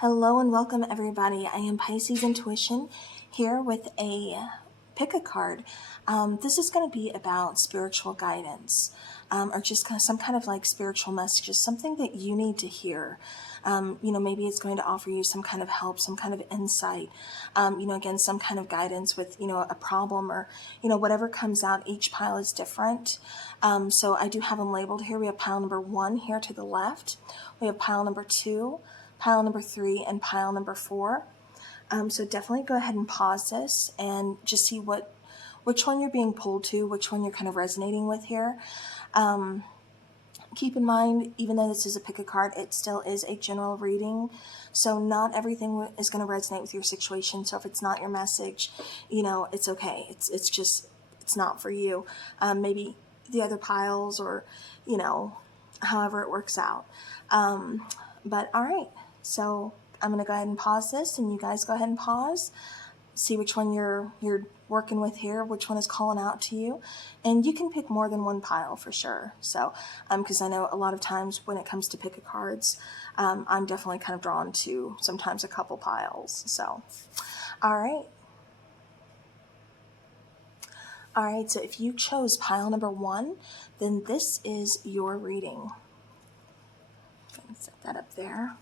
Hello and welcome everybody. I am Piscesintuition here with a pick a card. This is going to be about spiritual guidance or just kind of some kind of like spiritual messages, something that you need to hear. Maybe it's going to offer you some kind of help, some kind of insight, again, some kind of guidance with, a problem or, whatever comes out. Each pile is different. So I do have them labeled here. We have pile number 1 here to the left. We have pile number 2. Pile number 3 and pile number 4. So definitely go ahead and pause this and just see which one you're being pulled to, which one you're kind of resonating with here. Keep in mind, even though this is a pick a card, it still is a general reading. So not everything is going to resonate with your situation. So if it's not your message, it's okay. It's not for you. Maybe the other piles or, however it works out. But all right. So I'm going to go ahead and pause this, and you guys go ahead and pause, see which one you're working with here, which one is calling out to you, and you can pick more than one pile for sure. So, because I know a lot of times when it comes to pick a cards, I'm definitely kind of drawn to sometimes a couple piles. So, all right. All right, so if you chose pile number 1, then this is your reading. Set that up there.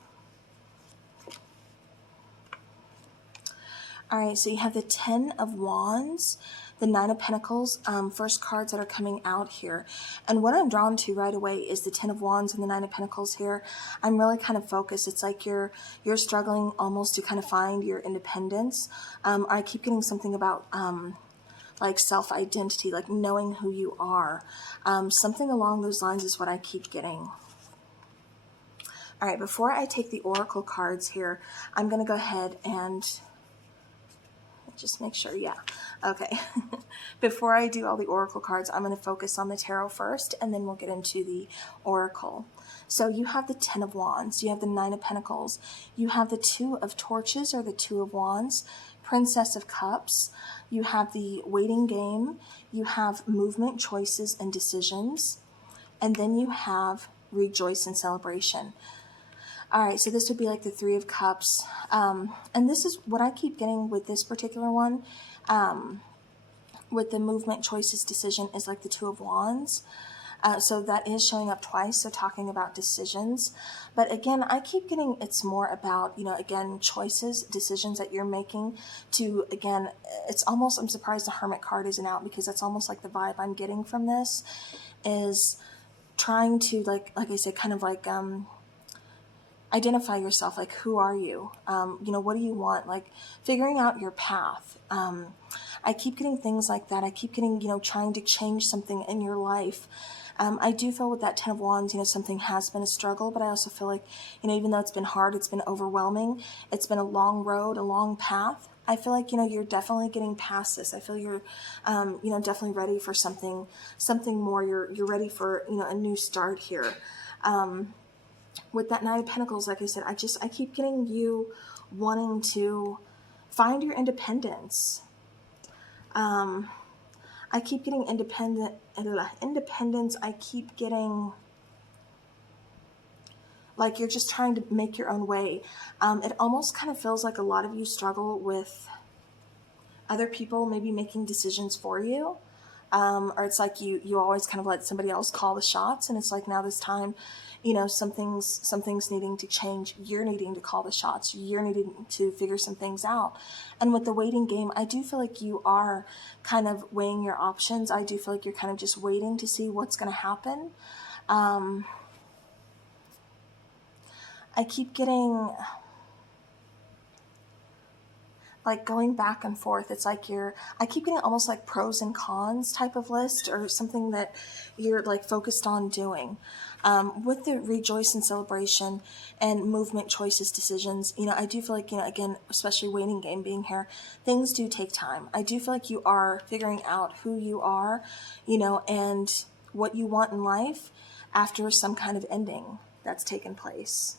All right, so you have the 10 of Wands, the 9 of Pentacles, first cards that are coming out here. And what I'm drawn to right away is the 10 of Wands and the 9 of Pentacles here. I'm really kind of focused. It's like you're struggling almost to kind of find your independence. I keep getting something about like self-identity, like knowing who you are. Something along those lines is what I keep getting. All right, before I take the oracle cards here, I'm going to go ahead and just make sure, yeah, okay. Before I do all the oracle cards, I'm going to focus on the tarot first, and then we'll get into the oracle. So you have the 10 of Wands, you have the 9 of Pentacles, you have the 2 of Torches or the 2 of Wands, Princess of Cups, you have the waiting game, you have movement, choices, and decisions, and then you have rejoice and celebration. All right, so this would be like the 3 of Cups. And this is what I keep getting with this particular one. With the movement, choices, decision is like the 2 of Wands. So that is showing up twice, so talking about decisions. But again, I keep getting it's more about, again, choices, decisions that you're making to, again, it's almost, I'm surprised the Hermit card isn't out because that's almost like the vibe I'm getting from this is trying to, like I said, kind of like, identify yourself, like who are you, what do you want, like figuring out your path. I keep getting things like that. I keep getting, trying to change something in your life. I do feel with that 10 of Wands, something has been a struggle, but I also feel like, even though it's been hard, it's been overwhelming, it's been a long road, a long path. I feel like, you're definitely getting past this. I feel you're, definitely ready for something more. You're ready for, a new start here. With that 9 of Pentacles, like I said, I keep getting you wanting to find your independence. I keep getting independence. I keep getting like you're just trying to make your own way. It almost kind of feels like a lot of you struggle with other people maybe making decisions for you. Or it's like you always kind of let somebody else call the shots, and it's like now this time, something's needing to change. You're needing to call the shots. You're needing to figure some things out. And with the waiting game, I do feel like you are kind of weighing your options. I do feel like you're kind of just waiting to see what's going to happen. I keep getting like going back and forth. It's like I keep getting almost like pros and cons type of list or something that you're like focused on doing. With the rejoice and celebration and movement, choices, decisions, I do feel like, again, especially waiting game being here, things do take time. I do feel like you are figuring out who you are, and what you want in life after some kind of ending that's taken place.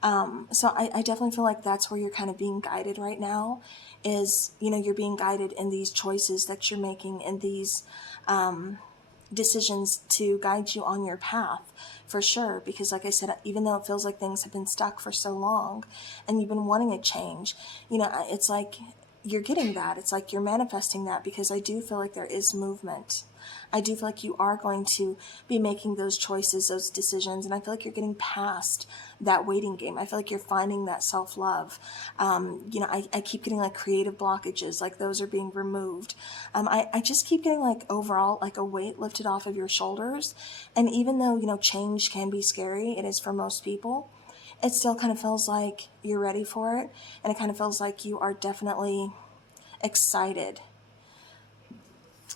So I definitely feel like that's where you're kind of being guided right now is, you're being guided in these choices that you're making in these, decisions to guide you on your path, for sure. Because like I said, even though it feels like things have been stuck for so long and you've been wanting a change, it's like you're getting that. It's like you're manifesting that, because I do feel like there is movement. I do feel like you are going to be making those choices, those decisions, and I feel like you're getting past that waiting game. I feel like you're finding that self-love. I keep getting like creative blockages, like those are being removed. I just keep getting like overall like a weight lifted off of your shoulders. And even though, change can be scary, it is for most people, it still kind of feels like you're ready for it. And it kind of feels like you are definitely excited.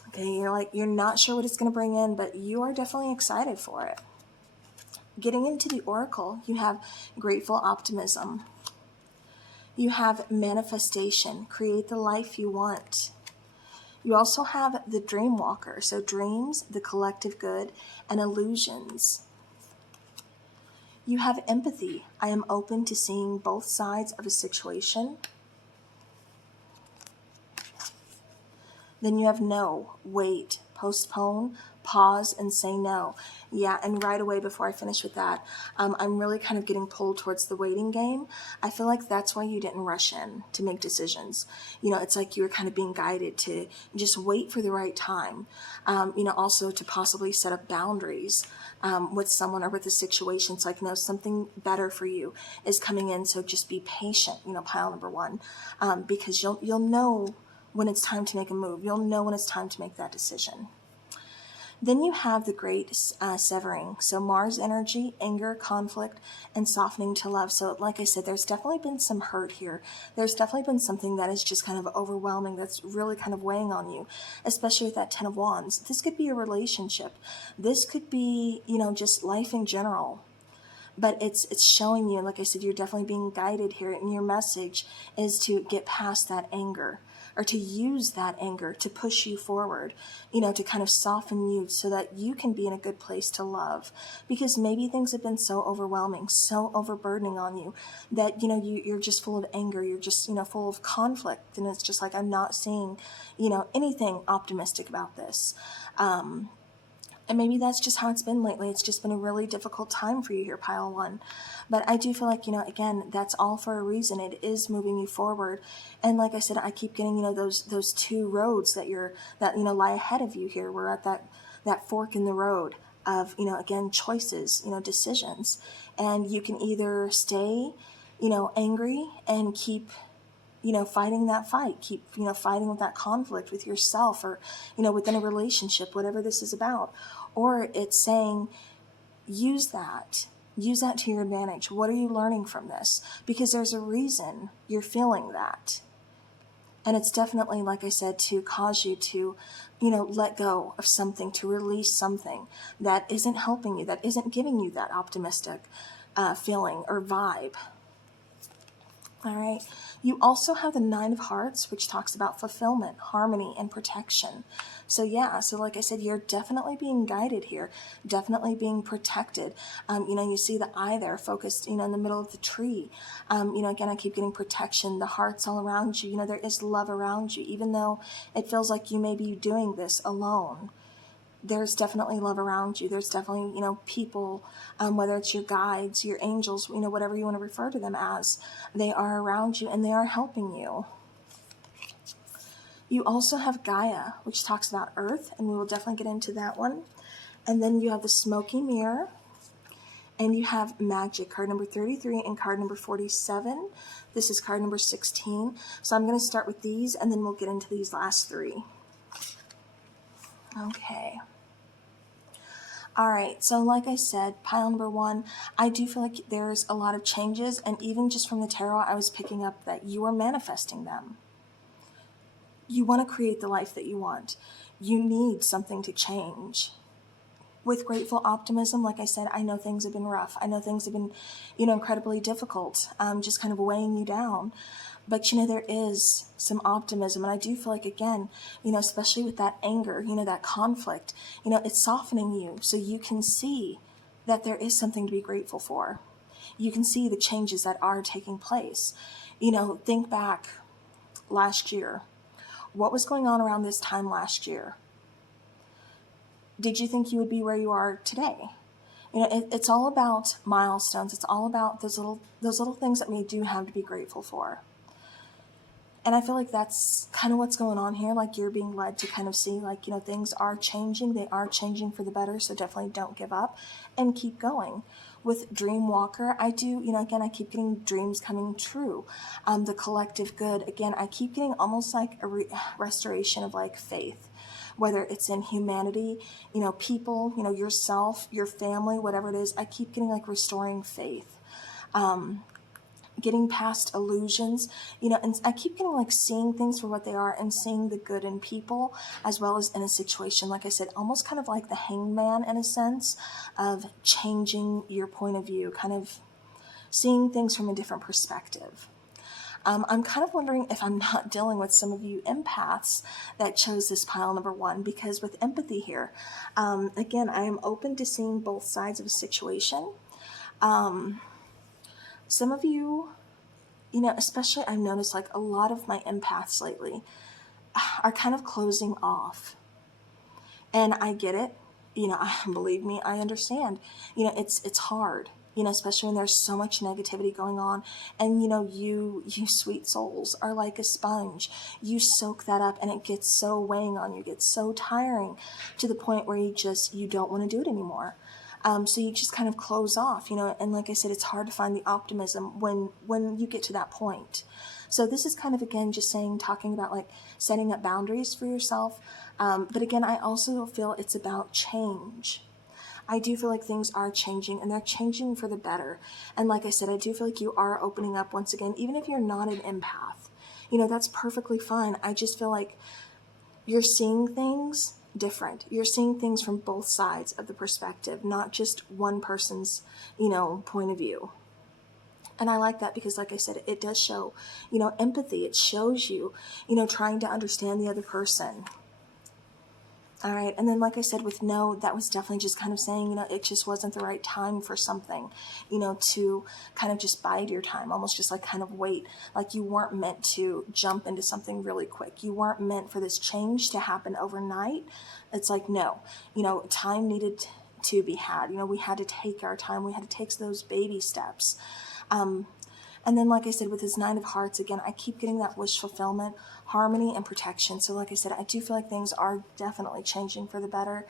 Okay, you're not sure what it's going to bring in, but you are definitely excited for it. Getting into the oracle, you have grateful optimism. You have manifestation, create the life you want. You also have the dream walker, so dreams, the collective good, and illusions. You have empathy. I am open to seeing both sides of a situation. Then you have no, wait, postpone, pause, and say no. Yeah, and right away before I finish with that, I'm really kind of getting pulled towards the waiting game. I feel like that's why you didn't rush in to make decisions. It's like you were kind of being guided to just wait for the right time. Also to possibly set up boundaries with someone or with a situation. It's like, no, something better for you is coming in, so just be patient, pile number one, because you'll know when it's time to make a move. You'll know when it's time to make that decision. Then you have the great severing. So Mars energy, anger, conflict, and softening to love. So like I said, there's definitely been some hurt here. There's definitely been something that is just kind of overwhelming, that's really kind of weighing on you, especially with that 10 of Wands. This could be a relationship. This could be, just life in general. But it's showing you, like I said, you're definitely being guided here, and your message is to get past that anger, or to use that anger to push you forward, to kind of soften you so that you can be in a good place to love. Because maybe things have been so overwhelming, so overburdening on you that, you're just full of anger, you're just, full of conflict, and it's just like, I'm not seeing, anything optimistic about this. And maybe that's just how it's been lately. It's just been a really difficult time for you here, pile one. But I do feel like, again, that's all for a reason. It is moving you forward. And like I said, I keep getting, those two roads that lie ahead of you here. We're at that fork in the road of, again, choices, decisions. And you can either stay, angry and keep fighting that fight, keep, fighting with that conflict with yourself, or, within a relationship, whatever this is about. Or it's saying, use that to your advantage. What are you learning from this? Because there's a reason you're feeling that. And it's definitely, like I said, to cause you to, let go of something, to release something that isn't helping you, that isn't giving you that optimistic feeling or vibe. All right. You also have the 9 of Hearts, which talks about fulfillment, harmony, and protection. So yeah, so like I said, you're definitely being guided here, definitely being protected. You see the eye there focused, in the middle of the tree. Again, I keep getting protection, the hearts all around you. There is love around you, even though it feels like you may be doing this alone. There's definitely love around you. There's definitely, people, whether it's your guides, your angels, whatever you want to refer to them as, they are around you and they are helping you. You also have Gaia, which talks about Earth, and we will definitely get into that one. And then you have the Smoky Mirror, and you have Magic, card number 33 and card number 47. This is card number 16. So I'm going to start with these, and then we'll get into these last 3. Okay. All right, so like I said, pile number 1, I do feel like there's a lot of changes, and even just from the tarot, I was picking up that you are manifesting them. You want to create the life that you want. You need something to change. With grateful optimism, like I said, I know things have been rough. I know things have been, incredibly difficult, just kind of weighing you down. But, there is some optimism. And I do feel like, again, especially with that anger, that conflict, it's softening you so you can see that there is something to be grateful for. You can see the changes that are taking place. Think back last year. What was going on around this time last year? did you think you would be where you are today? You know, it's all about milestones. It's all about those little things that we do have to be grateful for. And I feel like that's kind of what's going on here. Like, you're being led to kind of see, like, you know, things are changing. They are changing for the better. So definitely don't give up and keep going. With Dream Walker, I do, you know, again, I keep getting dreams coming true. The collective good, again, I keep getting almost like a restoration of like faith, whether it's in humanity, you know, people, you know, yourself, your family, whatever it is. I keep getting like restoring faith. Getting past illusions, you know, and I keep getting like seeing things for what they are and seeing the good in people as well as in a situation. Like I said, almost kind of like the hangman in a sense of changing your point of view, kind of seeing things from a different perspective. I'm kind of wondering if I'm not dealing with some of you empaths that chose this pile number 1, because with empathy here, again, I am open to seeing both sides of a situation. Some of you, you know, especially I've noticed like a lot of my empaths lately are kind of closing off. And I get it. You know, believe me, I understand. You know, it's hard, you know, especially when there's so much negativity going on. And, you know, you sweet souls are like a sponge. You soak that up and it gets so weighing on you, it gets so tiring to the point where you don't want to do it anymore. So you just kind of close off, you know, and like I said, it's hard to find the optimism when you get to that point. So this is kind of, again, just talking about like setting up boundaries for yourself. But again, I also feel it's about change. I do feel like things are changing and they're changing for the better. And like I said, I do feel like you are opening up once again, even if you're not an empath, you know, that's perfectly fine. I just feel like you're seeing things different. You're seeing things from both sides of the perspective, not just one person's, you know, point of view. And I like that because, like I said, it does show, you know, empathy. It shows you, you know, trying to understand the other person. All right. And then, like I said, with no, that was definitely just kind of saying, you know, it just wasn't the right time for something, you know, to kind of just bide your time, almost just like kind of wait. Like you weren't meant to jump into something really quick. You weren't meant for this change to happen overnight. It's like, no, you know, time needed to be had. You know, we had to take our time. We had to take those baby steps. And then, like I said, with his 9 of Hearts, again, I keep getting that wish fulfillment, harmony, and protection. So like I said, I do feel like things are definitely changing for the better.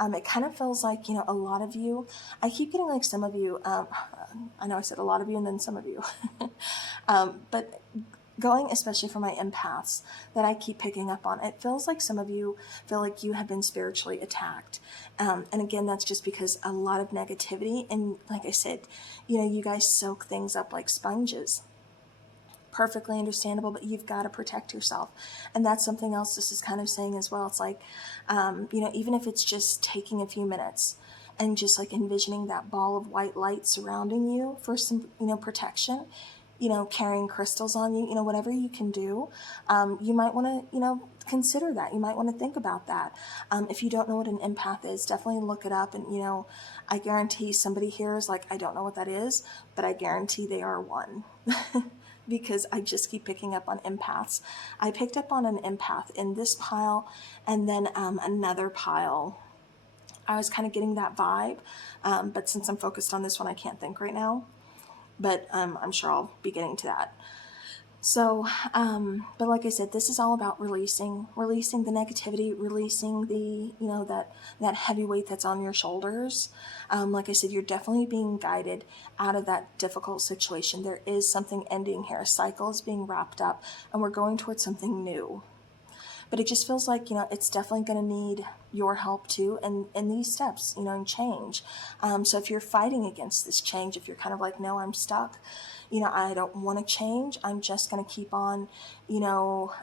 It kind of feels like, you know, a lot of you, I keep getting like some of you, I know I said a lot of you and then some of you, but going especially for my empaths that I keep picking up on, it feels like some of you feel like you have been spiritually attacked. And again, that's just because a lot of negativity. And like I said, you know, you guys soak things up like sponges. Perfectly understandable, but you've got to protect yourself. And that's something else this is kind of saying as well. It's like, you know, even if it's just taking a few minutes and just like envisioning that ball of white light surrounding you for some, you know, protection, you know, carrying crystals on you, you know, whatever you can do, you might want to, you know, consider that. You might want to think about that. If you don't know what an empath is, definitely look it up. And, you know, I guarantee somebody here is like, I don't know what that is, but I guarantee they are one. Because I just keep picking up on empaths. I picked up on an empath in this pile and then another pile. I was kind of getting that vibe, but since I'm focused on this one, I can't think right now. But I'm sure I'll be getting to that. So, but like I said, this is all about releasing the negativity, releasing the, you know, that heavy weight that's on your shoulders. Like I said, you're definitely being guided out of that difficult situation. There is something ending here. A cycle is being wrapped up and we're going towards something new. But it just feels like, you know, it's definitely going to need your help too in these steps, you know, and change. So if you're fighting against this change, if you're kind of like, no, I'm stuck, you know, I don't want to change, I'm just going to keep on, you know,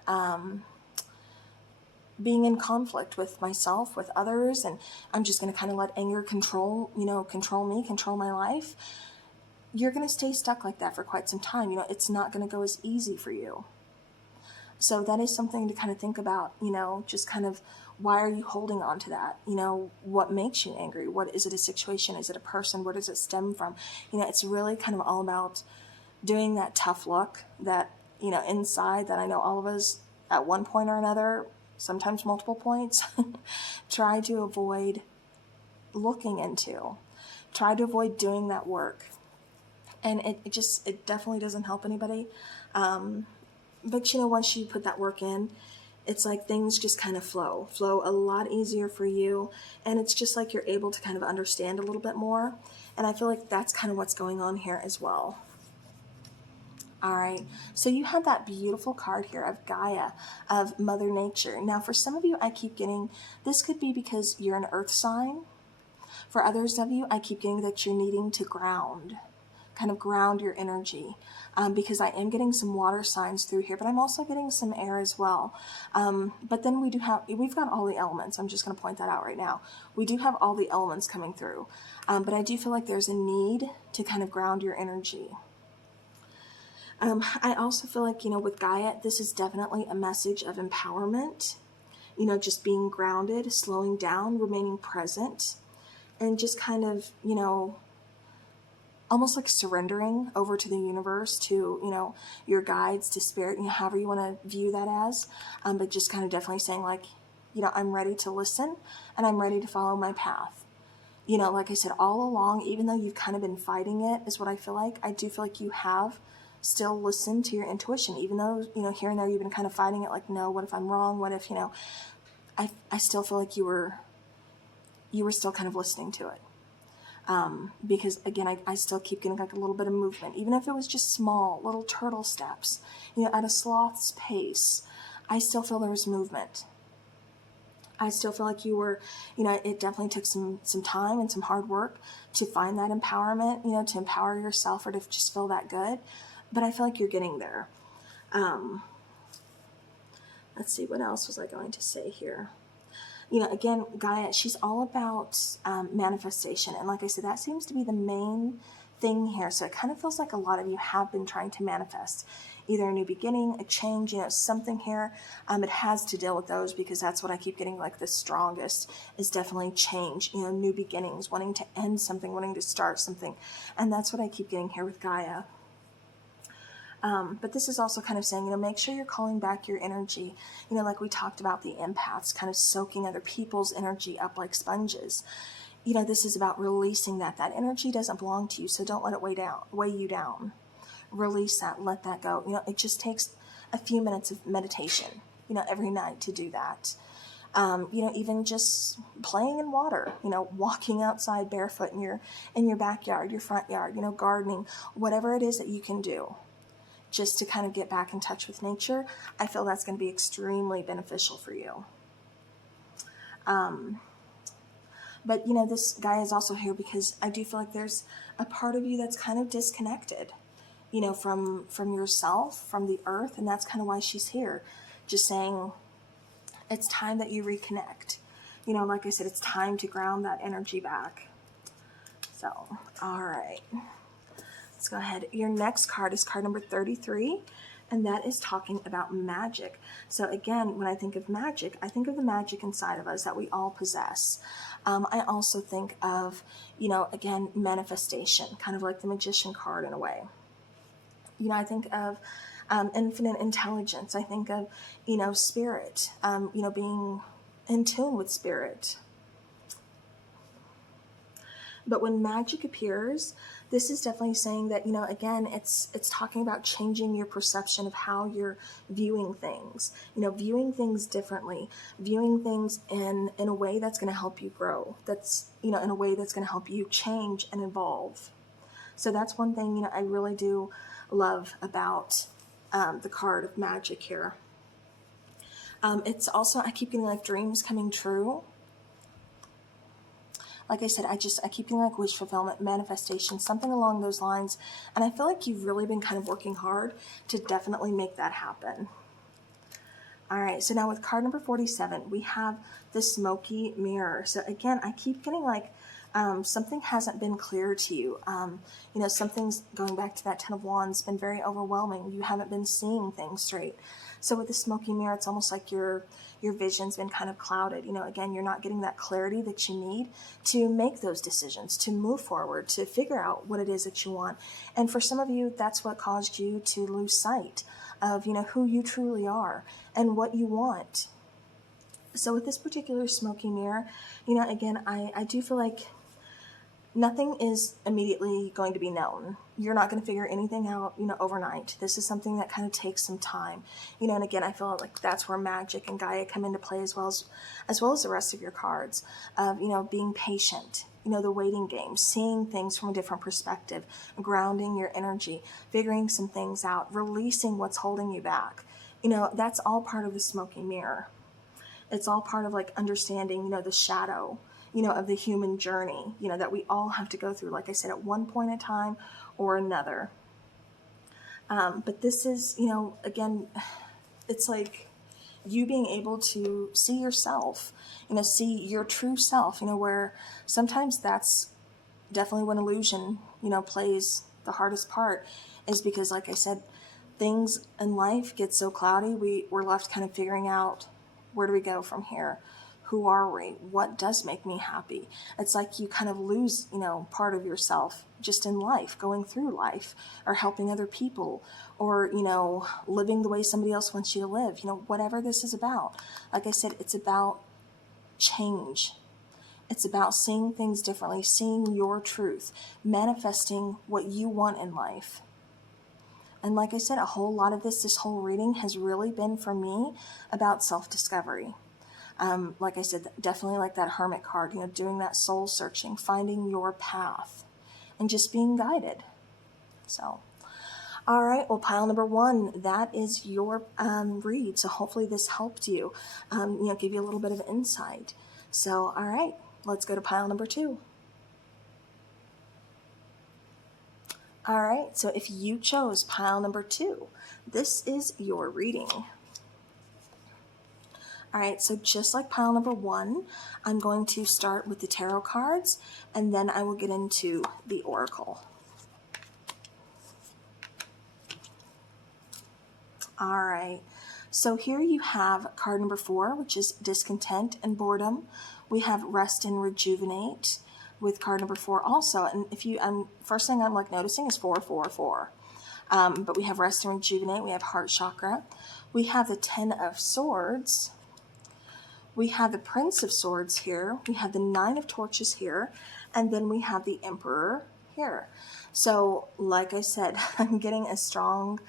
being in conflict with myself, with others, and I'm just going to kind of let anger control me, control my life. You're going to stay stuck like that for quite some time. You know, it's not going to go as easy for you. So that is something to kind of think about, you know, just kind of why are you holding on to that? You know, what makes you angry? What is it, a situation? Is it a person? Where does it stem from? You know, it's really kind of all about doing that tough look that, you know, inside that I know all of us at one point or another sometimes multiple points, try to avoid looking into. Try to avoid doing that work. And it definitely doesn't help anybody. But you know, once you put that work in, it's like things just kind of flow a lot easier for you. And it's just like you're able to kind of understand a little bit more. And I feel like that's kind of what's going on here as well. All right, so you have that beautiful card here of Gaia, of Mother Nature. Now, for some of you, I keep getting, this could be because you're an earth sign. For others of you, I keep getting that you're needing to ground, kind of ground your energy, because I am getting some water signs through here, but I'm also getting some air as well. But then we've got all the elements. I'm just going to point that out right now. We do have all the elements coming through, but I do feel like there's a need to kind of ground your energy. I also feel like, you know, with Gaia, this is definitely a message of empowerment, you know, just being grounded, slowing down, remaining present, and just kind of, you know, almost like surrendering over to the universe, to, you know, your guides, to spirit, you know, however you want to view that as, but just kind of definitely saying like, you know, I'm ready to listen and I'm ready to follow my path. You know, like I said, all along, even though you've kind of been fighting it, is what I feel like. I do feel like you have still listened to your intuition, even though, you know, here and there you've been kind of fighting it, like, no, what if I'm wrong? What if, you know, I still feel like you were still kind of listening to it. Because again, I still keep getting like a little bit of movement, even if it was just small little turtle steps, you know, at a sloth's pace. I still feel there was movement. I still feel like you were, you know, it definitely took some time and some hard work to find that empowerment, you know, to empower yourself or to just feel that good. But I feel like you're getting there. Let's see, what else was I going to say here? You know, again, Gaia, she's all about manifestation. And like I said, that seems to be the main thing here. So it kind of feels like a lot of you have been trying to manifest either a new beginning, a change, you know, something here. It has to deal with those, because that's what I keep getting like the strongest, is definitely change, you know, new beginnings, wanting to end something, wanting to start something. And that's what I keep getting here with Gaia. But this is also kind of saying, you know, make sure you're calling back your energy. You know, like we talked about the empaths kind of soaking other people's energy up like sponges. You know, this is about releasing that. That energy doesn't belong to you, so don't let it weigh you down. Release that, let that go. You know, it just takes a few minutes of meditation, you know, every night to do that. You know, even just playing in water, you know, walking outside barefoot in your backyard, your front yard, you know, gardening, whatever it is that you can do, just to kind of get back in touch with nature. I feel that's going to be extremely beneficial for you. But, you know, this guy is also here because I do feel like there's a part of you that's kind of disconnected, you know, from yourself, from the earth, and that's kind of why she's here. Just saying, it's time that you reconnect. You know, like I said, it's time to ground that energy back. So, all right. Let's go ahead. Your next card is card number 33, and that is talking about magic. So again, when I think of magic, I think of the magic inside of us that we all possess. I also think of, you know, again, manifestation, kind of like the magician card in a way. You know, I think of infinite intelligence. I think of, you know, spirit, you know, being in tune with spirit. But when magic appears, this is definitely saying that, you know, again, it's talking about changing your perception of how you're viewing things, you know, viewing things differently, viewing things in a way that's going to help you grow, that's, you know, in a way that's going to help you change and evolve. So that's one thing, you know, I really do love about the card of magic here. It's also, I keep getting like dreams coming true. Like I said, I keep getting like wish fulfillment, manifestation, something along those lines. And I feel like you've really been kind of working hard to definitely make that happen. All right, so now with card number 47, we have the smoky mirror. So again, I keep getting like something hasn't been clear to you. You know, something's going back to that 10 of Wands, been very overwhelming. You haven't been seeing things straight. So with the smoky mirror, it's almost like your vision's been kind of clouded. You know, again, you're not getting that clarity that you need to make those decisions, to move forward, to figure out what it is that you want. And for some of you, that's what caused you to lose sight of, you know, who you truly are and what you want. So with this particular smoky mirror, again, I do feel like nothing is immediately going to be known. You're not going to figure anything out, overnight. This is something that kind of takes some time, and again, I feel like that's where magic and Gaia come into play, as well as the rest of your cards of, being patient, the waiting game, seeing things from a different perspective, grounding your energy, figuring some things out, releasing what's holding you back. That's all part of the smoky mirror. It's all part of like understanding, the shadow, of the human journey, that we all have to go through, like I said, at one point in time or another. But this is, again, it's like you being able to see yourself, see your true self, where sometimes that's definitely when illusion, plays the hardest part, is because, like I said, things in life get so cloudy, we're left kind of figuring out, where do we go from here? Who are we? What does make me happy? It's like you kind of lose, part of yourself just in life, going through life, or helping other people, or, living the way somebody else wants you to live, whatever this is about. Like I said, it's about change. It's about seeing things differently, seeing your truth, manifesting what you want in life. And like I said, a whole lot of this whole reading has really been for me about self-discovery. Like I said, definitely like that Hermit card, doing that soul searching, finding your path, and just being guided. So, all right, well, pile number 1, that is your read. So hopefully this helped you, give you a little bit of insight. So, all right, let's go to pile number 2. All right, so if you chose pile number 2, this is your reading. All right, so just like pile number 1, I'm going to start with the tarot cards, and then I will get into the oracle. All right, so here you have card number 4, which is discontent and boredom. We have rest and rejuvenate with card number 4 also. And if you, first thing I'm like noticing is 4, 4, 4. But we have rest and rejuvenate. We have heart chakra. We have the 10 of swords. We have the Prince of Swords here. We have the 9 of Torches here. And then we have the Emperor here. So, like I said, I'm getting a strong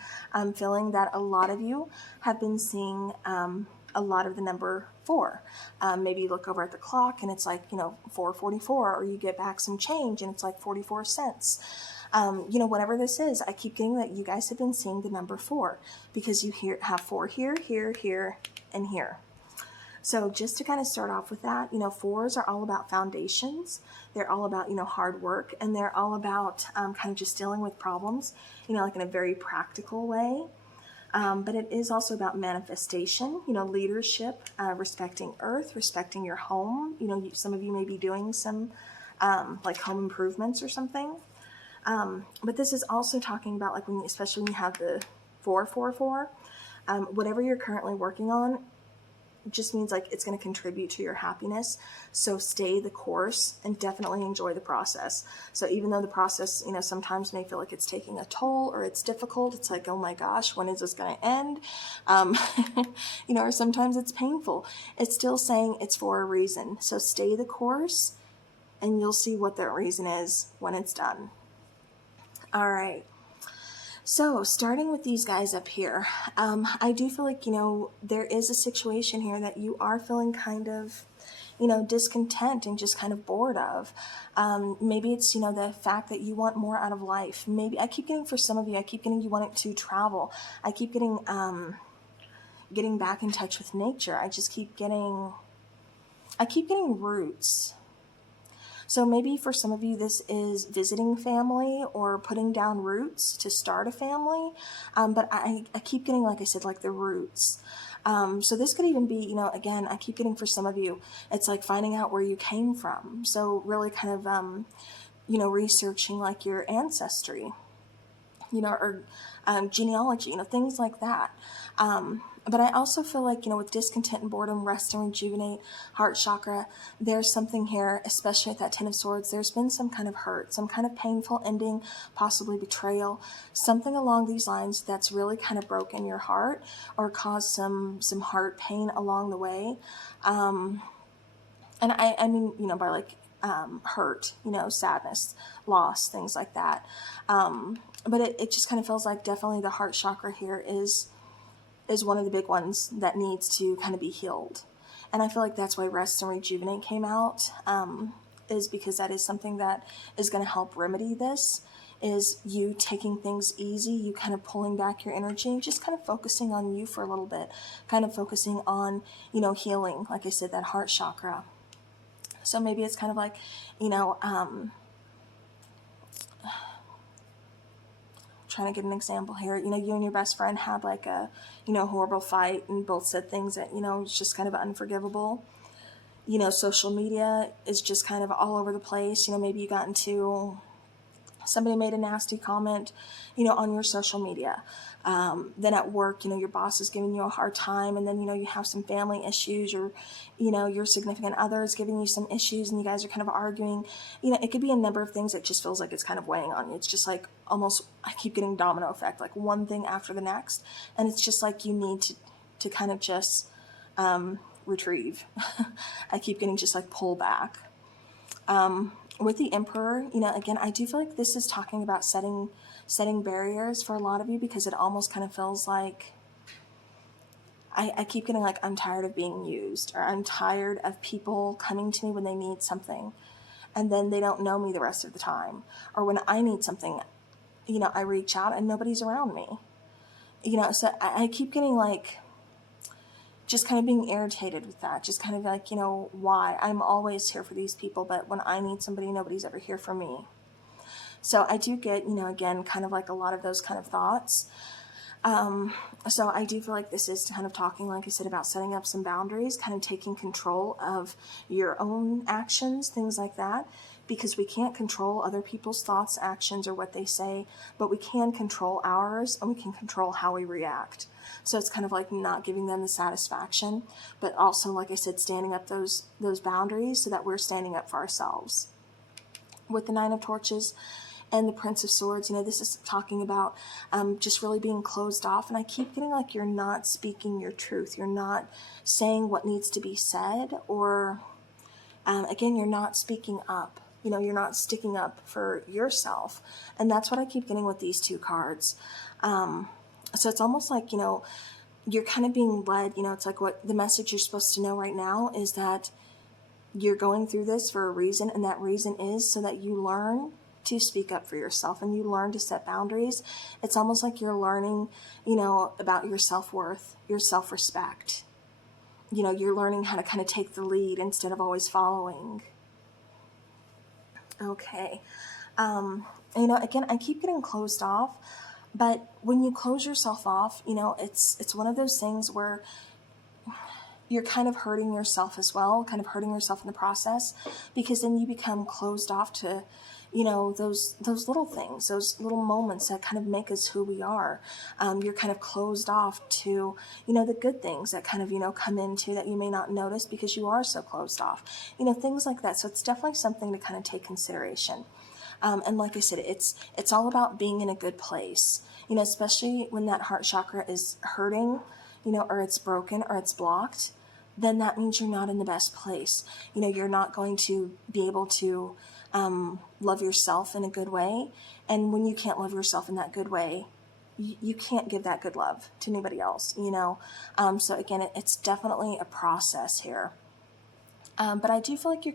feeling that a lot of you have been seeing a lot of the number 4. Maybe you look over at the clock and it's like, 4:44, or you get back some change and it's like 44 cents. Whatever this is, I keep getting that you guys have been seeing the number 4 because you have 4 here, here, here, and here. So just to kind of start off with that, 4s are all about foundations. They're all about, hard work, and they're all about kind of just dealing with problems, like in a very practical way. But it is also about manifestation, leadership, respecting earth, respecting your home. Some of you may be doing some like home improvements or something. But this is also talking about like especially when you have the 444, whatever you're currently working on, just means like it's going to contribute to your happiness. So stay the course and definitely enjoy the process. So even though the process, sometimes may feel like it's taking a toll or it's difficult, it's like, oh my gosh, when is this going to end? Or sometimes it's painful. It's still saying it's for a reason. So stay the course and you'll see what that reason is when it's done. All right. So starting with these guys up here, I do feel like, there is a situation here that you are feeling kind of, discontent and just kind of bored of. Maybe it's, the fact that you want more out of life. Maybe I keep getting, for some of you, I keep getting you want to travel. I keep getting back in touch with nature. I keep getting roots. So maybe for some of you, this is visiting family or putting down roots to start a family. But I keep getting, like I said, like the roots. So this could even be, again, I keep getting for some of you, it's like finding out where you came from. So really kind of, researching like your ancestry. or genealogy, things like that. But I also feel like, with discontent and boredom, rest and rejuvenate, heart chakra, there's something here, especially at that Ten of Swords. There's been some kind of hurt, some kind of painful ending, possibly betrayal, something along these lines that's really kind of broken your heart or caused some heart pain along the way. And I mean, by like hurt, sadness, loss, things like that. But it just kind of feels like definitely the heart chakra here is one of the big ones that needs to kind of be healed. And I feel like that's why rest and rejuvenate came out, is because that is something that is going to help remedy this, is you taking things easy, you kind of pulling back your energy and just kind of focusing on you for a little bit, kind of focusing on, healing, like I said, that heart chakra. So maybe it's kind of like, trying to get an example here, you and your best friend had like a, horrible fight and both said things that, it's just kind of unforgivable. Social media is just kind of all over the place. Maybe you got into, somebody made a nasty comment, on your social media. Then at work, your boss is giving you a hard time, and then, you have some family issues, or, your significant other is giving you some issues and you guys are kind of arguing. It could be a number of things that just feels like it's kind of weighing on you. It's just like almost, I keep getting domino effect, like one thing after the next. And it's just like you need to kind of just retrieve. I keep getting just like pull back. With the Emperor, again, I do feel like this is talking about setting barriers for a lot of you, because it almost kind of feels like, I keep getting like, I'm tired of being used, or I'm tired of people coming to me when they need something, and then they don't know me the rest of the time. Or when I need something, I reach out and nobody's around me. So I keep getting like, just kind of being irritated with that, just kind of like, why? I'm always here for these people, but when I need somebody, nobody's ever here for me. So I do get, again, kind of like a lot of those kind of thoughts. So I do feel like this is kind of talking, like I said, about setting up some boundaries, kind of taking control of your own actions, things like that, because we can't control other people's thoughts, actions, or what they say, but we can control ours, and we can control how we react. So it's kind of like not giving them the satisfaction, but also, like I said, standing up those boundaries so that we're standing up for ourselves. With the Nine of Torches and the Prince of Swords, this is talking about just really being closed off. And I keep getting like you're not speaking your truth. You're not saying what needs to be said, or again, you're not speaking up. You're not sticking up for yourself. And that's what I keep getting with these two cards. So it's almost like, you're kind of being led, it's like what the message you're supposed to know right now is that you're going through this for a reason, and that reason is so that you learn to speak up for yourself and you learn to set boundaries. It's almost like you're learning, about your self-worth, your self-respect. You're learning how to kind of take the lead instead of always following. Okay. Again, I keep getting closed off, but when you close yourself off, it's one of those things where you're kind of hurting yourself as well, kind of hurting yourself in the process, because then you become closed off to, those little things, those little moments that kind of make us who we are. You're kind of closed off to, the good things that kind of, come into that you may not notice because you are so closed off, things like that. So it's definitely something to kind of take consideration. And like I said, it's all about being in a good place, especially when that heart chakra is hurting, or it's broken or it's blocked, then that means you're not in the best place. You're not going to be able to love yourself in a good way. And when you can't love yourself in that good way, you can't give that good love to anybody else, So again, it's definitely a process here. But I do feel like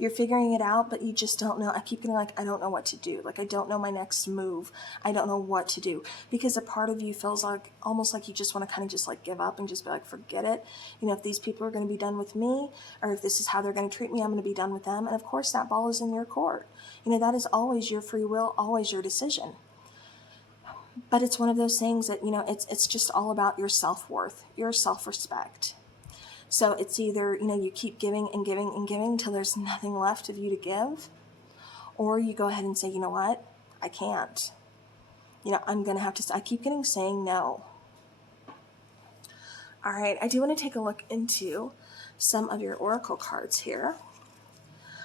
you're figuring it out, but you just don't know. I keep getting like, I don't know what to do. Like, I don't know my next move. I don't know what to do, because a part of you feels like almost like you just want to kind of just like give up and just be like, forget it. If these people are going to be done with me, or if this is how they're going to treat me, I'm going to be done with them. And of course that ball is in your court. That is always your free will, always your decision. But it's one of those things that, it's just all about your self-worth, your self-respect. So it's either, you keep giving and giving and giving until there's nothing left of you to give, or you go ahead and say, you know what, I can't. I'm going to have to, I keep getting saying no. All right, I do want to take a look into some of your oracle cards here.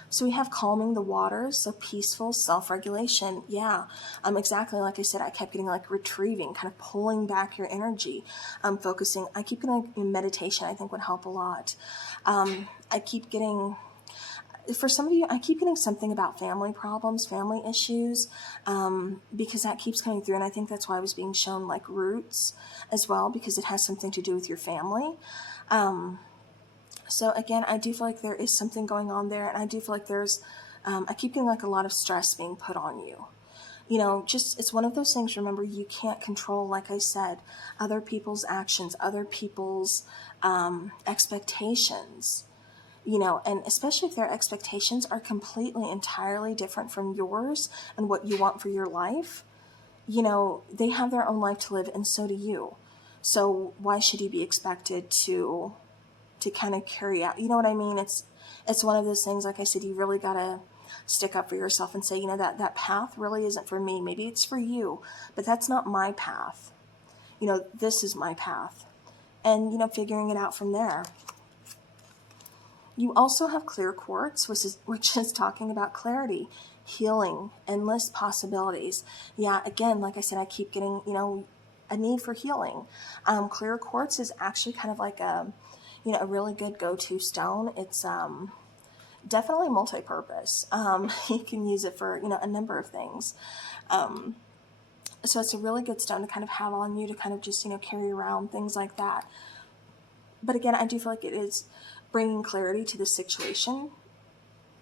So we have calming the waters, so peaceful, self-regulation. Yeah, exactly like I said, I kept getting like retrieving, kind of pulling back your energy, focusing. I keep getting meditation, I think would help a lot. I keep getting, for some of you, I keep getting something about family problems, family issues, because that keeps coming through. And I think that's why I was being shown like roots as well, because it has something to do with your family. So again, I do feel like there is something going on there. And I do feel like there's, I keep getting like a lot of stress being put on you. Just it's one of those things, remember, you can't control, like I said, other people's actions, other people's expectations. And especially if their expectations are completely, entirely different from yours and what you want for your life, they have their own life to live, and so do you. So why should you be expected to kind of carry out, you know what I mean? It's one of those things, like I said, you really got to stick up for yourself and say, that path really isn't for me. Maybe it's for you, but that's not my path. This is my path. And, figuring it out from there. You also have clear quartz, which is talking about clarity, healing, endless possibilities. Yeah, again, like I said, I keep getting, a need for healing. Clear quartz is actually kind of like a really good go-to stone. It's definitely multi-purpose. You can use it for, a number of things. So it's a really good stone to kind of have on you to kind of just, carry around, things like that. But again, I do feel like it is bringing clarity to the situation.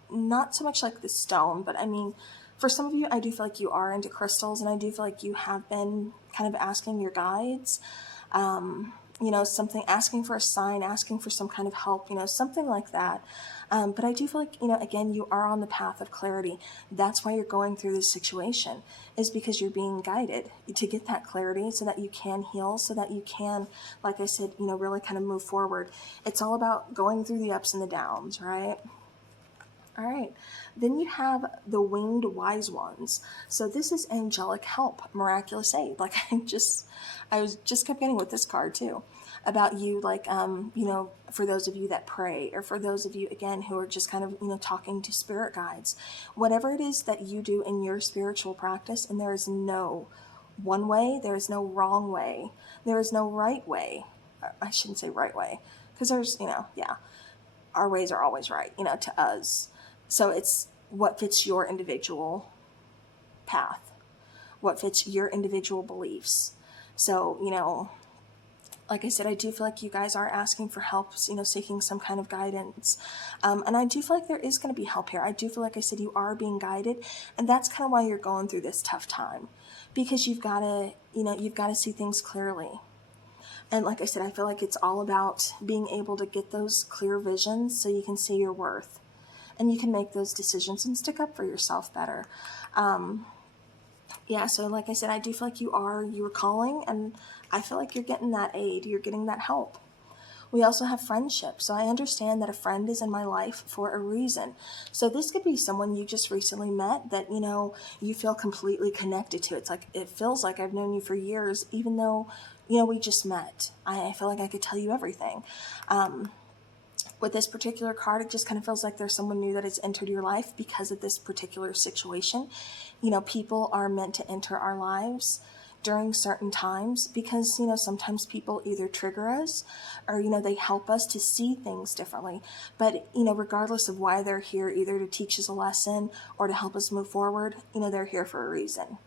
Not so much like the stone, but I mean, for some of you, I do feel like you are into crystals, and I do feel like you have been kind of asking your guides, something, asking for a sign, asking for some kind of help, something like that. But I do feel like, again, you are on the path of clarity. That's why you're going through this situation, is because you're being guided to get that clarity so that you can heal, so that you can, like I said, really kind of move forward. It's all about going through the ups and the downs, right? All right, then you have the winged wise ones. So this is angelic help, miraculous aid. Like I was just kept getting with this card too, about you, like, for those of you that pray, or for those of you, again, who are just kind of, talking to spirit guides, whatever it is that you do in your spiritual practice, and there is no one way, there is no wrong way, there is no right way. I shouldn't say right way, because there's, yeah, our ways are always right, to us. So it's what fits your individual path, what fits your individual beliefs. So, like I said, I do feel like you guys are asking for help, seeking some kind of guidance. And I do feel like there is going to be help here. I do feel like I said, you are being guided, and that's kind of why you're going through this tough time, because you've got to see things clearly. And like I said, I feel like it's all about being able to get those clear visions so you can see your worth. And you can make those decisions and stick up for yourself better. Yeah, so like I said, I do feel like you are calling, and I feel like you're getting that aid, you're getting that help. We also have friendship. So I understand that a friend is in my life for a reason. So this could be someone you just recently met that, you feel completely connected to. It's like, it feels like I've known you for years, even though, we just met. I feel like I could tell you everything. With this particular card, it just kind of feels like there's someone new that has entered your life because of this particular situation. People are meant to enter our lives during certain times because, sometimes people either trigger us or, they help us to see things differently. But, regardless of why they're here, either to teach us a lesson or to help us move forward, they're here for a reason.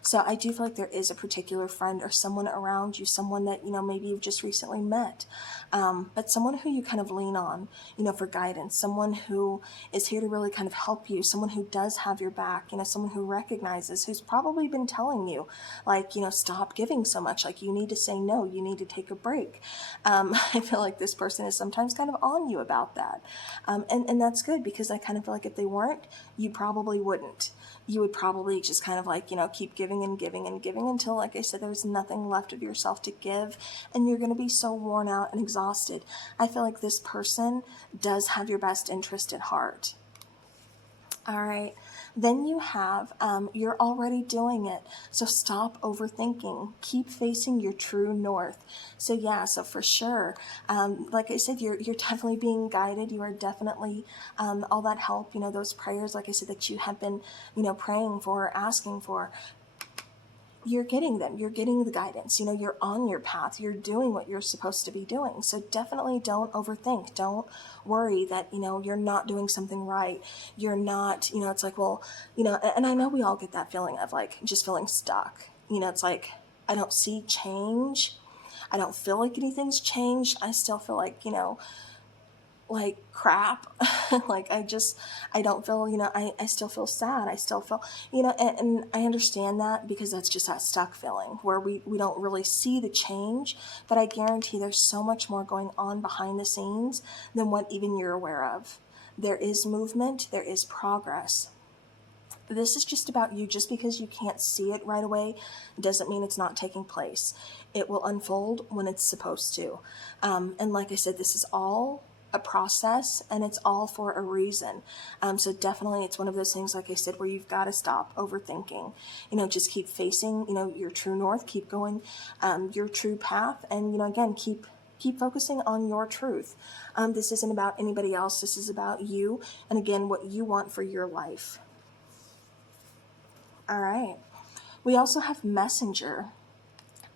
So I do feel like there is a particular friend or someone around you, someone that, maybe you've just recently met, but someone who you kind of lean on, for guidance, someone who is here to really kind of help you, someone who does have your back, someone who recognizes, who's probably been telling you, like, stop giving so much, like, you need to say no, you need to take a break. I feel like this person is sometimes kind of on you about that. And that's good, because I kind of feel like if they weren't, you probably wouldn't. You would probably just kind of like, keep giving and giving and giving until, like I said, there's nothing left of yourself to give, and you're going to be so worn out and exhausted. I feel like this person does have your best interest at heart. All right, Then you have, you're already doing it. So stop overthinking. Keep facing your true north. So yeah, so for sure, like I said, you're definitely being guided. You are definitely, all that help, those prayers, like I said, that you have been, praying for, asking for, you're getting them. You're getting the guidance. You're on your path. You're doing what you're supposed to be doing. So definitely don't overthink. Don't worry that, you're not doing something right. You're not, it's like, well, and I know we all get that feeling of like just feeling stuck. It's like, I don't see change. I don't feel like anything's changed. I still feel like crap. Like I don't feel, I still feel sad. I still feel, and I understand that because that's just that stuck feeling where we don't really see the change, but I guarantee there's so much more going on behind the scenes than what even you're aware of. There is movement, there is progress. This is just about you. Just because you can't see it right away doesn't mean it's not taking place. It will unfold when it's supposed to. And like I said, this is all a process and it's all for a reason. So definitely it's one of those things, like I said, where you've got to stop overthinking. Just keep facing, your true north, keep going your true path, and, again, keep focusing on your truth. This isn't about anybody else. This is about you and, again, what you want for your life. All right. We also have messenger.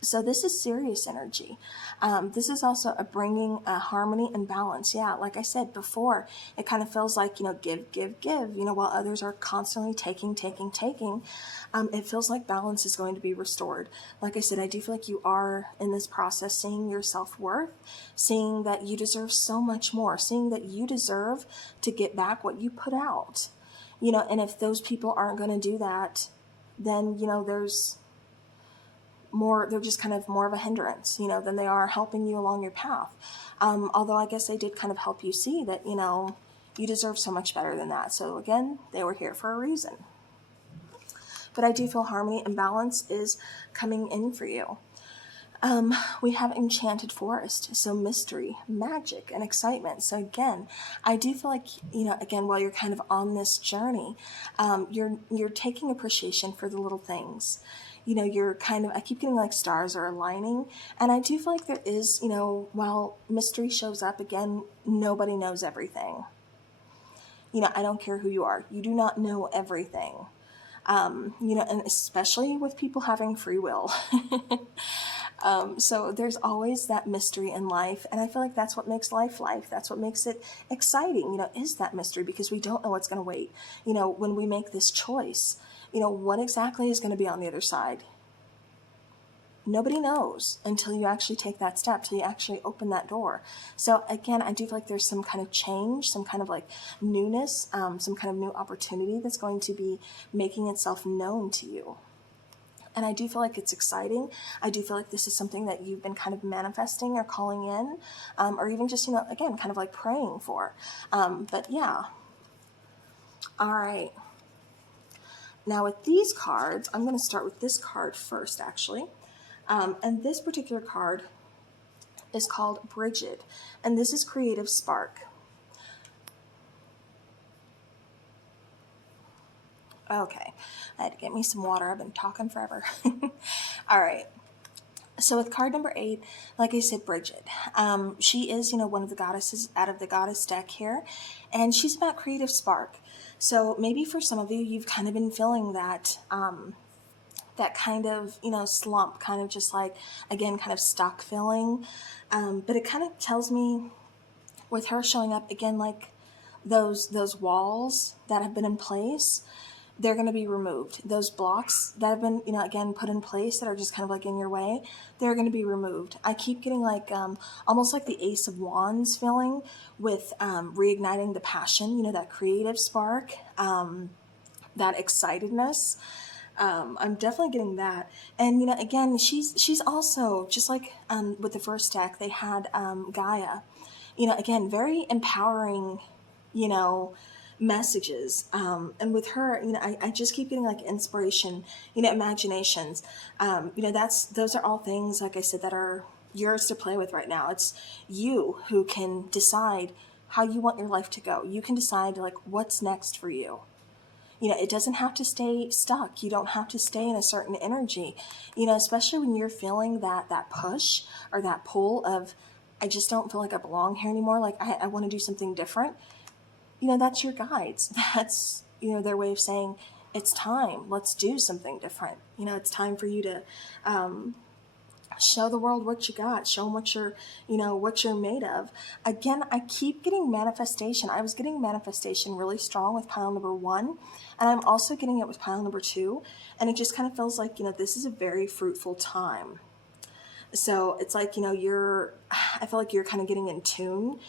So this is serious energy. This is also a bringing harmony and balance. Yeah, like I said before, it kind of feels like, give, give, give, while others are constantly taking. It feels like balance is going to be restored. Like I said, I do feel like you are in this process seeing your self-worth, seeing that you deserve so much more, seeing that you deserve to get back what you put out. And if those people aren't going to do that, then, there's more, they're just kind of more of a hindrance, than they are helping you along your path. Although I guess they did kind of help you see that, you deserve so much better than that. So again, they were here for a reason. But I do feel harmony and balance is coming in for you. We have enchanted forest, so mystery, magic, and excitement. So again, I do feel like, again, while you're kind of on this journey, you're taking appreciation for the little things. You're kind of, I keep getting like stars are aligning, and I do feel like there is, while mystery shows up, again, nobody knows everything. I don't care who you are. You do not know everything. And especially with people having free will. So there's always that mystery in life, and I feel like that's what makes life life. That's what makes it exciting, is that mystery, because we don't know what's going to wait. When we make this choice, what exactly is going to be on the other side? Nobody knows until you actually take that step, till you actually open that door. So again, I do feel like there's some kind of change, some kind of like newness, some kind of new opportunity that's going to be making itself known to you. And I do feel like it's exciting. I do feel like this is something that you've been kind of manifesting or calling in, or even just, again, kind of like praying for. But yeah. All right. Now with these cards, I'm going to start with this card first, actually. And this particular card is called Bridget, and this is Creative Spark. Okay, I had to get me some water. I've been talking forever. All right. So with card number 8, like I said, Bridget, she is, one of the goddesses out of the goddess deck here, and she's about creative spark. So maybe for some of you, you've kind of been feeling that, that kind of, slump, kind of just like, again, kind of stuck feeling. But it kind of tells me with her showing up again, like those walls that have been in place, they're going to be removed. Those blocks that have been, again, put in place that are just kind of like in your way, they're going to be removed. I keep getting like, almost like the Ace of Wands feeling with reigniting the passion, that creative spark, that excitedness. I'm definitely getting that. And, again, she's also, just like with the first deck, they had Gaia, again, very empowering, messages. And with her, I just keep getting like inspiration, imaginations. Those are all things, like I said, that are yours to play with right now. It's you who can decide how you want your life to go. You can decide like what's next for you. You know, it doesn't have to stay stuck. You don't have to stay in a certain energy, you know, especially when you're feeling that push or that pull of, I just don't feel like I belong here anymore. Like I want to do something different. You know, that's your guides. That's, you know, their way of saying it's time. Let's do something different. You know, it's time for you to, show the world what you got, show them what you're, you know, what you're made of. Again, I keep getting manifestation. I was getting manifestation really strong with pile number 1, and I'm also getting it with pile number 2, and it just kind of feels like, you know, this is a very fruitful time. So it's like, you know, I feel like you're kind of getting in tune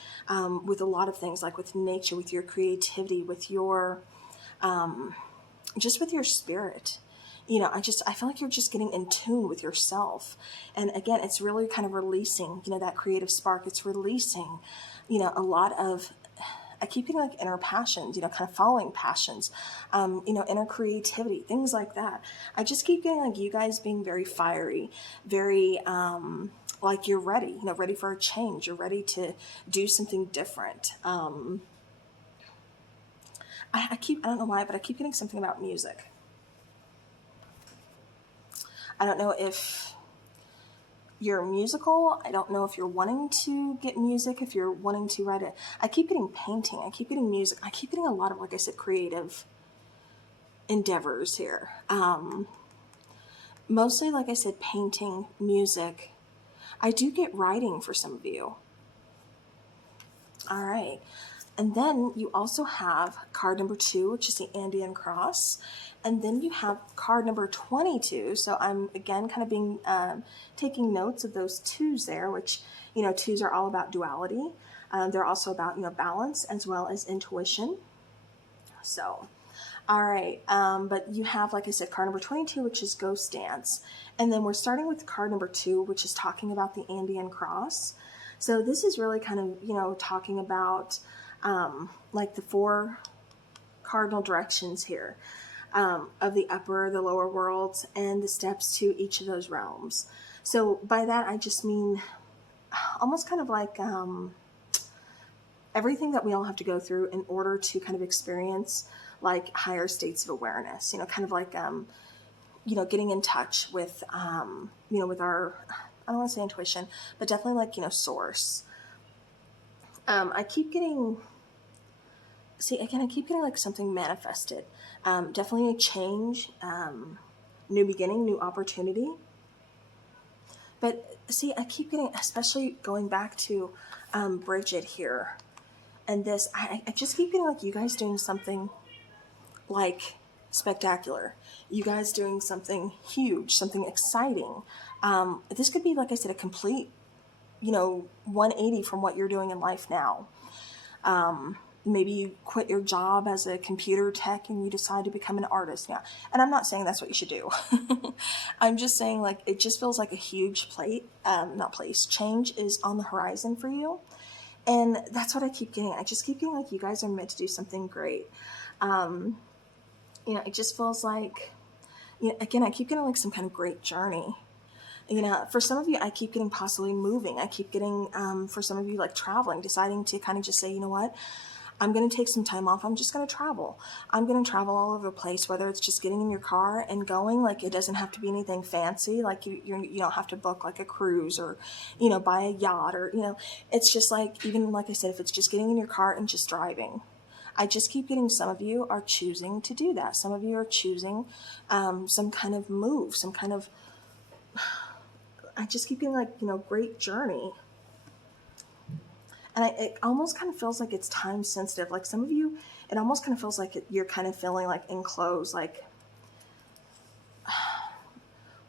with a lot of things, like with nature, with your creativity, with your, just with your spirit. You know, I feel like you're just getting in tune with yourself. And again, it's really kind of releasing, you know, that creative spark. It's releasing, you know, a lot of, I keep getting like inner passions, you know, kind of following passions, you know, inner creativity, things like that. I just keep getting like you guys being very fiery, very, like you're ready, you know, ready for a change. You're ready to do something different. I don't know why, but I keep getting something about music. I don't know if you're musical. I don't know if you're wanting to get music, if you're wanting to write it. I keep getting painting. I keep getting music. I keep getting a lot of, like I said, creative endeavors here. Mostly, like I said, painting, music. I do get writing for some of you. All right. And then you also have card number 2, which is the Andean cross. And then you have card number 22. So I'm, again, kind of being, taking notes of those 2s there, which, you know, 2s are all about duality. They're also about, you know, balance as well as intuition. So, all right. But you have, like I said, card number 22, which is Ghost Dance. And then we're starting with card number 2, which is talking about the Andean cross. So this is really kind of, you know, talking about, like the 4 cardinal directions here, of the upper, the lower worlds, and the steps to each of those realms. So by that, I just mean almost kind of like, everything that we all have to go through in order to kind of experience like higher states of awareness, you know, kind of like, you know, getting in touch with, you know, with our, I don't want to say intuition, but definitely like, you know, source. I keep getting, see, again, I keep getting like something manifested. Definitely a change, new beginning, new opportunity. But see, I keep getting, especially going back to Bridget here, and this, I just keep getting like you guys doing something like spectacular. You guys doing something huge, something exciting. This could be, like I said, a complete, you know, 180 from what you're doing in life now. Maybe you quit your job as a computer tech and you decide to become an artist now. And I'm not saying that's what you should do. I'm just saying, like, it just feels like a huge change is on the horizon for you. And that's what I keep getting. I just keep getting like you guys are meant to do something great. You know, it just feels like, you know, again, I keep getting like some kind of great journey. You know, for some of you, I keep getting possibly moving. I keep getting, for some of you, like traveling, deciding to kind of just say, you know what, I'm going to take some time off. I'm just going to travel. I'm going to travel all over the place, whether it's just getting in your car and going. Like, it doesn't have to be anything fancy. Like, you don't have to book like a cruise or, you know, buy a yacht or, you know, it's just like, even like I said, if it's just getting in your car and just driving. I just keep getting some of you are choosing to do that. Some of you are choosing some kind of move, some kind of, I just keep getting like, you know, great journey. And it almost kind of feels like it's time sensitive. Like some of you, it almost kind of feels like you're kind of feeling like enclosed, like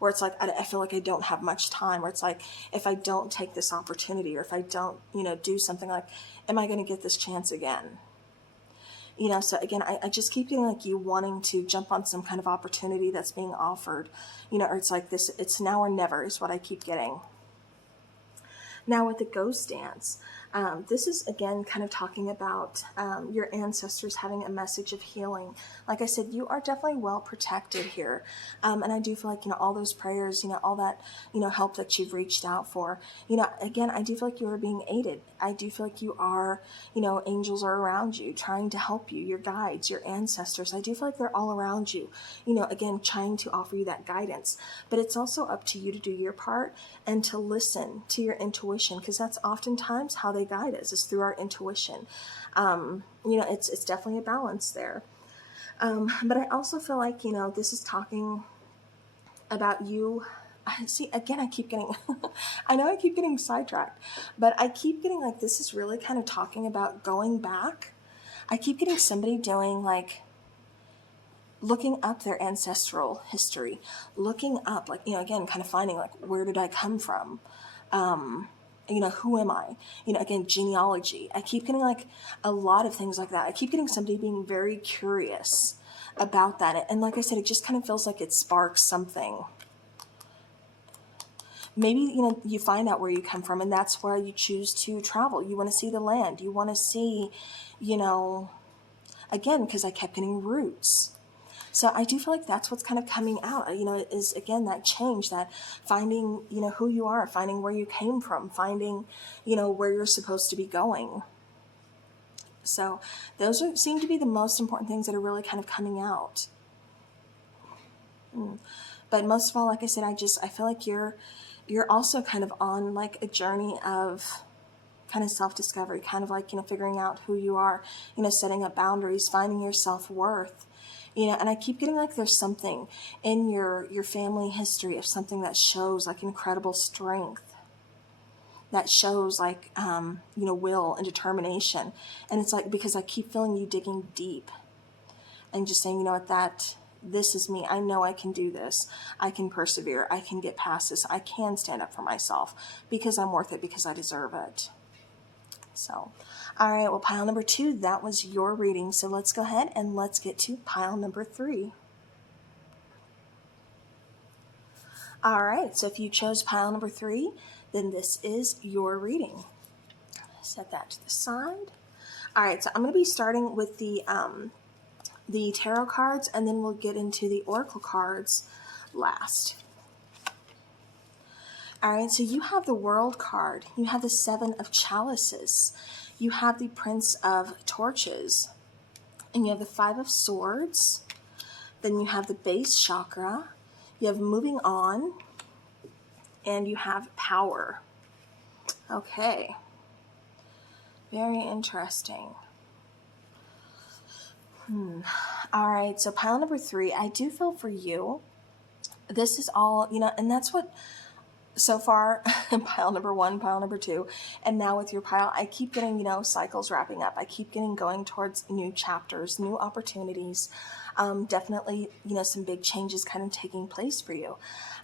where it's like, I feel like I don't have much time, where it's like, if I don't take this opportunity or if I don't, you know, do something, like, am I going to get this chance again? You know, so again, I just keep getting like you wanting to jump on some kind of opportunity that's being offered, you know, or it's like this, it's now or never is what I keep getting. Now with the ghost dance, this is again kind of talking about your ancestors having a message of healing. Like I said, you are definitely well protected here. And I do feel like, all those prayers, all that, help that you've reached out for, again, I do feel like you are being aided. I do feel like you are, angels are around you trying to help you, your guides, your ancestors. I do feel like they're all around you, again, trying to offer you that guidance. But it's also up to you to do your part and to listen to your intuition, because that's oftentimes how they guide us, is through our intuition. It's definitely a balance there. But I also feel like, this is talking about you. See, again, I keep getting, I know I keep getting sidetracked, but I keep getting like, this is really kind of talking about going back. I keep getting somebody doing like, looking up their ancestral history, looking up like, again, kind of finding like, where did I come from? Who am I? Again, genealogy. I keep getting like a lot of things like that. I keep getting somebody being very curious about that. And like I said, it just kind of feels like it sparks something. Maybe, you find out where you come from, and that's where you choose to travel. You want to see the land. You want to see, again, because I kept getting roots. So I do feel like that's what's kind of coming out, is again, that change, that finding, who you are, finding where you came from, finding, where you're supposed to be going. So those seem to be the most important things that are really kind of coming out. But most of all, like I said, I feel like you're also kind of on like a journey of kind of self-discovery, kind of like, figuring out who you are, setting up boundaries, finding your self-worth. And I keep getting like there's something in your family history of something that shows like incredible strength, that shows like, will and determination. And it's like, because I keep feeling you digging deep and just saying, this is me. I know I can do this. I can persevere. I can get past this. I can stand up for myself because I'm worth it, because I deserve it. So, all right, well, pile number 2, that was your reading. So let's go ahead and let's get to pile number 3. All right, so if you chose pile number 3, then this is your reading. Set that to the side. All right, so I'm going to be starting with the tarot cards, and then we'll get into the oracle cards last. All right, so you have the World card. You have the 7 of Chalices. You have the Prince of Torches. And you have the 5 of Swords. Then you have the base chakra. You have Moving On. And you have Power. Okay. Very interesting. All right, so pile number 3, I do feel for you. This is all, and that's what... So far, pile number 1, pile number 2, and now with your pile, I keep getting, cycles wrapping up. I keep getting going towards new chapters, new opportunities. Definitely, some big changes kind of taking place for you.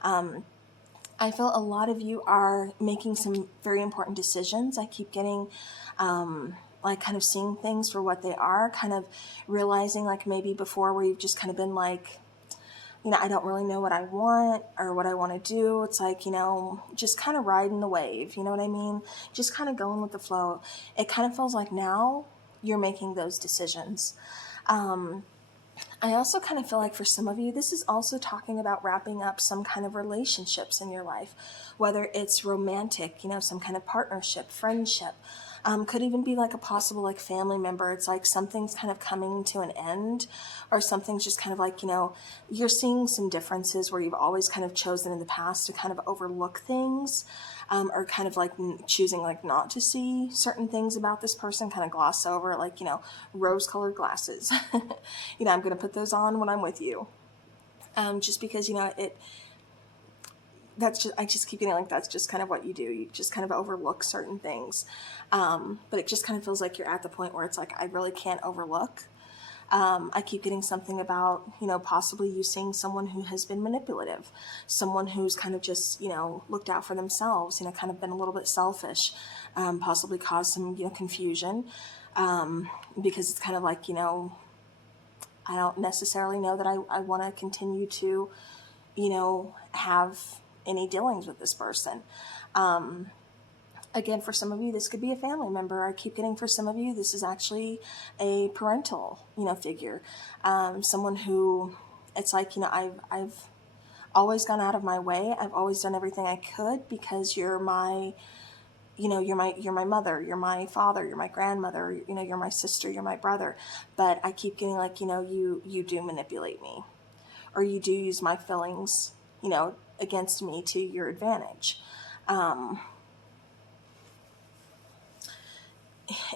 I feel a lot of you are making some very important decisions. I keep getting, like kind of seeing things for what they are, kind of realizing like maybe before where you've just kind of been like, I don't really know what I want or what I want to do. It's like, just kind of riding the wave. You know what I mean? Just kind of going with the flow. It kind of feels like now you're making those decisions. I also kind of feel like for some of you, this is also talking about wrapping up some kind of relationships in your life, whether it's romantic, some kind of partnership, friendship. Could even be like a possible like family member. It's like something's kind of coming to an end, or something's just kind of like, you're seeing some differences where you've always kind of chosen in the past to kind of overlook things, or kind of like choosing like not to see certain things about this person, kind of gloss over, like, rose-colored glasses. I'm going to put those on when I'm with you. Just because, I just keep getting like, that's just kind of what you do. You just kind of overlook certain things. But it just kind of feels like you're at the point where it's like, I really can't overlook. I keep getting something about, possibly you seeing someone who has been manipulative, someone who's kind of just, looked out for themselves, kind of been a little bit selfish, possibly caused some, confusion, because it's kind of like, I don't necessarily know that I want to continue to, have any dealings with this person. Again, for some of you, this could be a family member. I keep getting for some of you, this is actually a parental, figure. Someone who, it's like, I've always gone out of my way. I've always done everything I could because you're my mother, you're my father, you're my grandmother, you're my sister, you're my brother. But I keep getting like, you do manipulate me, or you do use my feelings, against me to your advantage.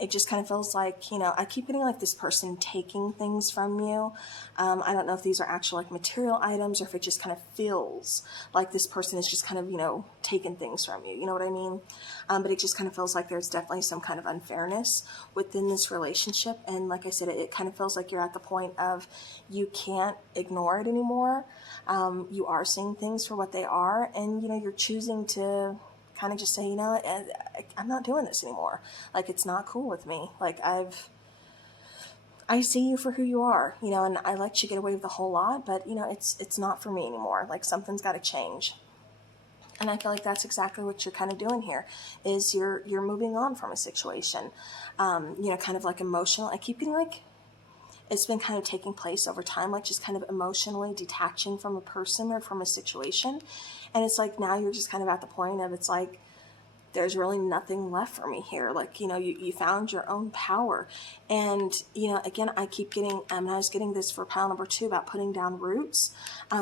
It just kind of feels like, I keep getting like this person taking things from you. I don't know if these are actual like material items, or if it just kind of feels like this person is just kind of, taking things from you. You know what I mean? But it just kind of feels like there's definitely some kind of unfairness within this relationship. And like I said, it kind of feels like you're at the point of you can't ignore it anymore. You are seeing things for what they are, and, you're choosing to kind of just say, I'm not doing this anymore. Like, it's not cool with me. Like, I see you for who you are, and I let you get away with a whole lot, but, it's not for me anymore. Like, something's got to change. And I feel like that's exactly what you're kind of doing here, is you're moving on from a situation, kind of like emotional. I keep getting like, it's been kind of taking place over time, like just kind of emotionally detaching from a person or from a situation. And it's like, now you're just kind of at the point of, it's like, there's really nothing left for me here. Like, you found your own power. And, again, I keep getting, I was getting this for pile number 2 about putting down roots.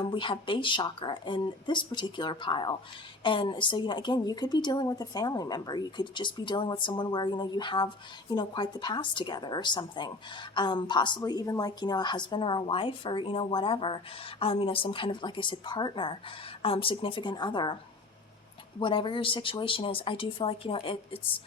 We have base chakra in this particular pile. And so, again, you could be dealing with a family member. You could just be dealing with someone where, you have, quite the past together or something. Possibly even like, a husband or a wife, or, whatever, some kind of, like I said, partner, significant other. Whatever your situation is, I do feel like, it's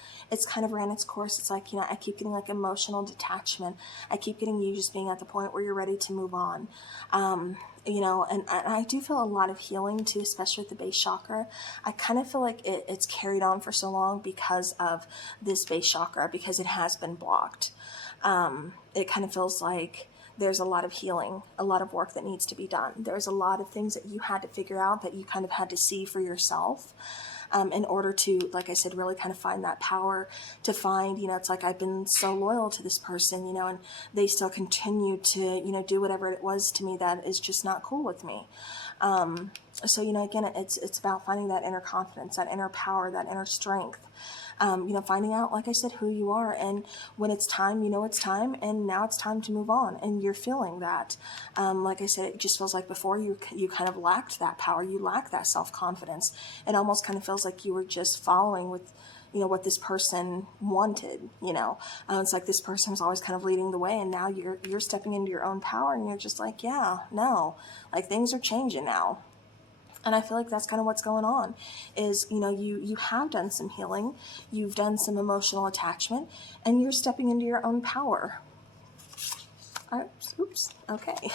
kind of ran its course. It's like, I keep getting like emotional detachment. I keep getting you just being at the point where you're ready to move on. And I do feel a lot of healing too, especially with the base chakra. I kind of feel like it's carried on for so long because of this base chakra, because it has been blocked. It kind of feels like there's a lot of healing, a lot of work that needs to be done. There's a lot of things that you had to figure out, that you kind of had to see for yourself, in order to, like I said, really kind of find that power to find, it's like, I've been so loyal to this person, and they still continue to, do whatever it was to me that is just not cool with me. So, again, it's about finding that inner confidence, that inner power, that inner strength. Finding out, like I said, who you are, and when it's time, it's time, and now it's time to move on, and you're feeling that. Like I said, it just feels like before you kind of lacked that power, you lacked that self-confidence. It almost kind of feels like you were just following with, what this person wanted, it's like this person was always kind of leading the way, and now you're stepping into your own power, and you're just like, yeah, no, like things are changing now. And I feel like that's kind of what's going on, is, you have done some healing, you've done some emotional attachment, and you're stepping into your own power. Oops. Okay.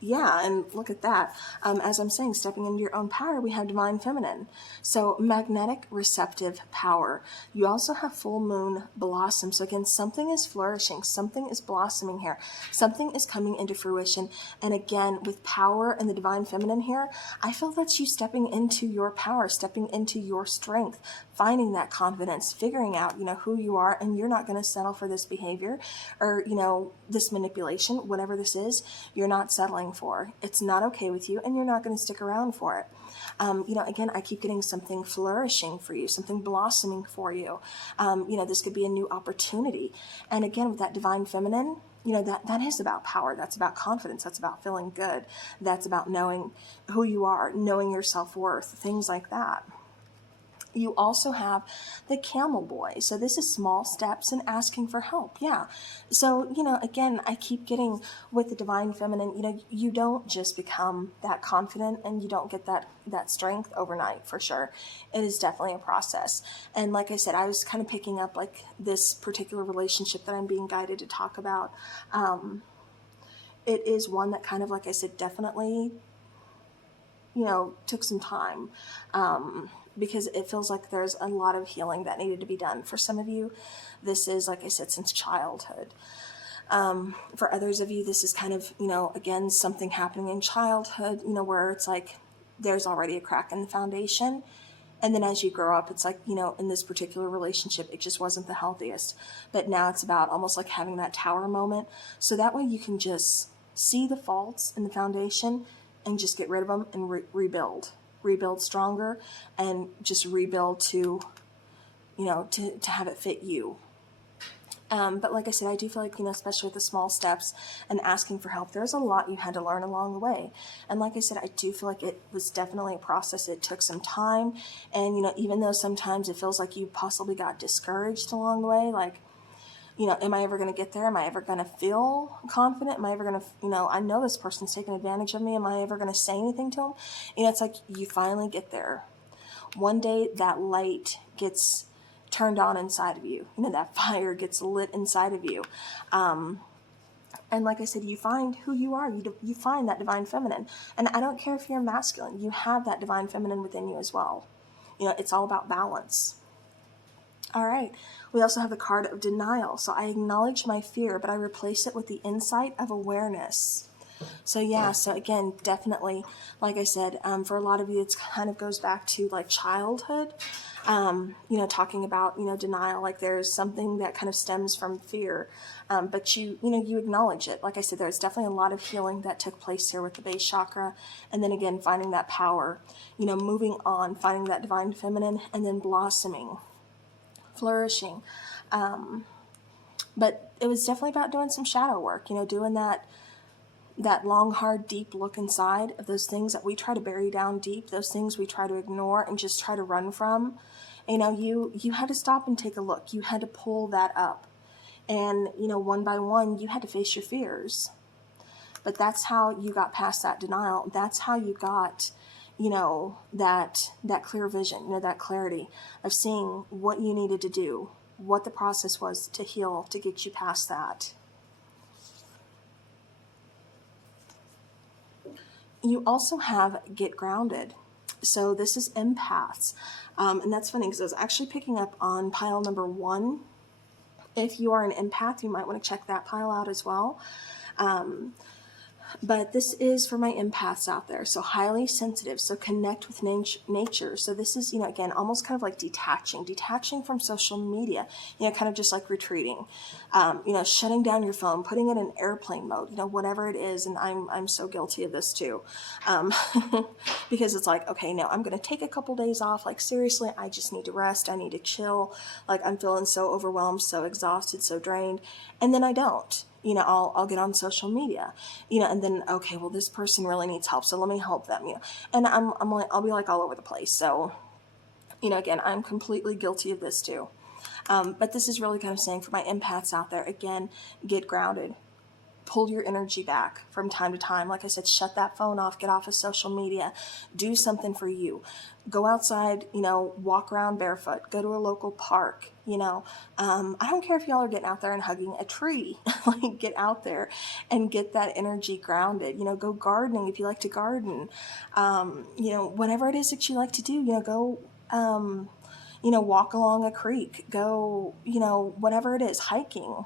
Yeah, and look at that. As I'm saying, stepping into your own power, we have divine feminine. So magnetic receptive power. You also have full moon blossom. So again, something is flourishing, something is blossoming here, something is coming into fruition. And again, with power and the divine feminine here, I feel that's you stepping into your power, stepping into your strength, finding that confidence, figuring out, who you are, and you're not going to settle for this behavior or, this manipulation, whatever this is, you're not settling for. It's not okay with you, and you're not going to stick around for it. Again, I keep getting something flourishing for you, something blossoming for you. This could be a new opportunity. And again, with that divine feminine, that is about power. That's about confidence. That's about feeling good. That's about knowing who you are, knowing your self-worth, things like that. You also have the camel boy. So this is small steps and asking for help. Yeah. So, again, I keep getting with the divine feminine, you don't just become that confident, and you don't get that strength overnight, for sure. It is definitely a process. And like I said, I was kind of picking up like this particular relationship that I'm being guided to talk about. It is one that kind of, like I said, definitely, took some time. Because it feels like there's a lot of healing that needed to be done. For some of you, this is, like I said, since childhood. For others of you, this is kind of, again, something happening in childhood, where it's like there's already a crack in the foundation, And then as you grow up, it's like, you know, in this particular relationship, it just wasn't the healthiest. But now it's about almost like having that tower moment. So that way you can just see the faults in the foundation and just get rid of them and rebuild stronger, and just rebuild to, you know, to have it fit you. But like I said, I do feel like, you know, especially with the small steps and asking for help, there's a lot you had to learn along the way. And like I said, I do feel like it was definitely a process. It took some time. And, you know, even though sometimes it feels like you possibly got discouraged along the way, like, you know, am I ever going to get there? Am I ever going to feel confident? Am I ever going to, you know, I know this person's taking advantage of me. Am I ever going to say anything to them? You know, it's like you finally get there. One day that light gets turned on inside of you. You know, that fire gets lit inside of you. And like I said, you find who you are. You find that divine feminine. And I don't care if you're masculine. You have that divine feminine within you as well. You know, it's all about balance. All right. We also have the card of denial. So I acknowledge my fear, but I replace it with the insight of awareness. So yeah, so again, definitely, like I said, for a lot of you, it kind of goes back to like childhood, you know, talking about, you know, denial, like there's something that kind of stems from fear, but you know, you acknowledge it. Like I said, there's definitely a lot of healing that took place here with the base chakra. And then again, finding that power, you know, moving on, finding that divine feminine, and then blossoming, flourishing. But it was definitely about doing some shadow work, you know, doing that long, hard, deep look inside of those things that we try to bury down deep, those things we try to ignore and just try to run from. You know, you had to stop and take a look. You had to pull that up. And, you know, one by one, you had to face your fears. But that's how you got past that denial. That's how you got, you know, that clear vision, you know, that clarity of seeing what you needed to do, what the process was to heal, to get you past that. You also have get grounded. So this is empaths. And that's funny because I was actually picking up on pile number 1. If you are an empath, you might want to check that pile out as well. But this is for my empaths out there. So highly sensitive. So connect with nature. So this is, you know, again, almost kind of like detaching from social media, you know, kind of just like retreating, you know, shutting down your phone, putting it in airplane mode, you know, whatever it is. And I'm so guilty of this too. Because it's like, okay, no, I'm going to take a couple days off. Like seriously, I just need to rest. I need to chill. Like I'm feeling so overwhelmed, so exhausted, so drained. And then I don't. You know, I'll get on social media, you know, and then, okay, well, this person really needs help, so let me help them, you know, and I'll be like all over the place. So, you know, again, I'm completely guilty of this too. But this is really kind of saying for my empaths out there, again, get grounded. Pull your energy back from time to time. Like I said, shut that phone off, get off of social media, do something for you. Go outside, you know, walk around barefoot, go to a local park, you know. I don't care if y'all are getting out there and hugging a tree, like get out there and get that energy grounded, you know, go gardening if you like to garden, you know, whatever it is that you like to do, you know, go, you know, walk along a creek, go, you know, whatever it is, hiking.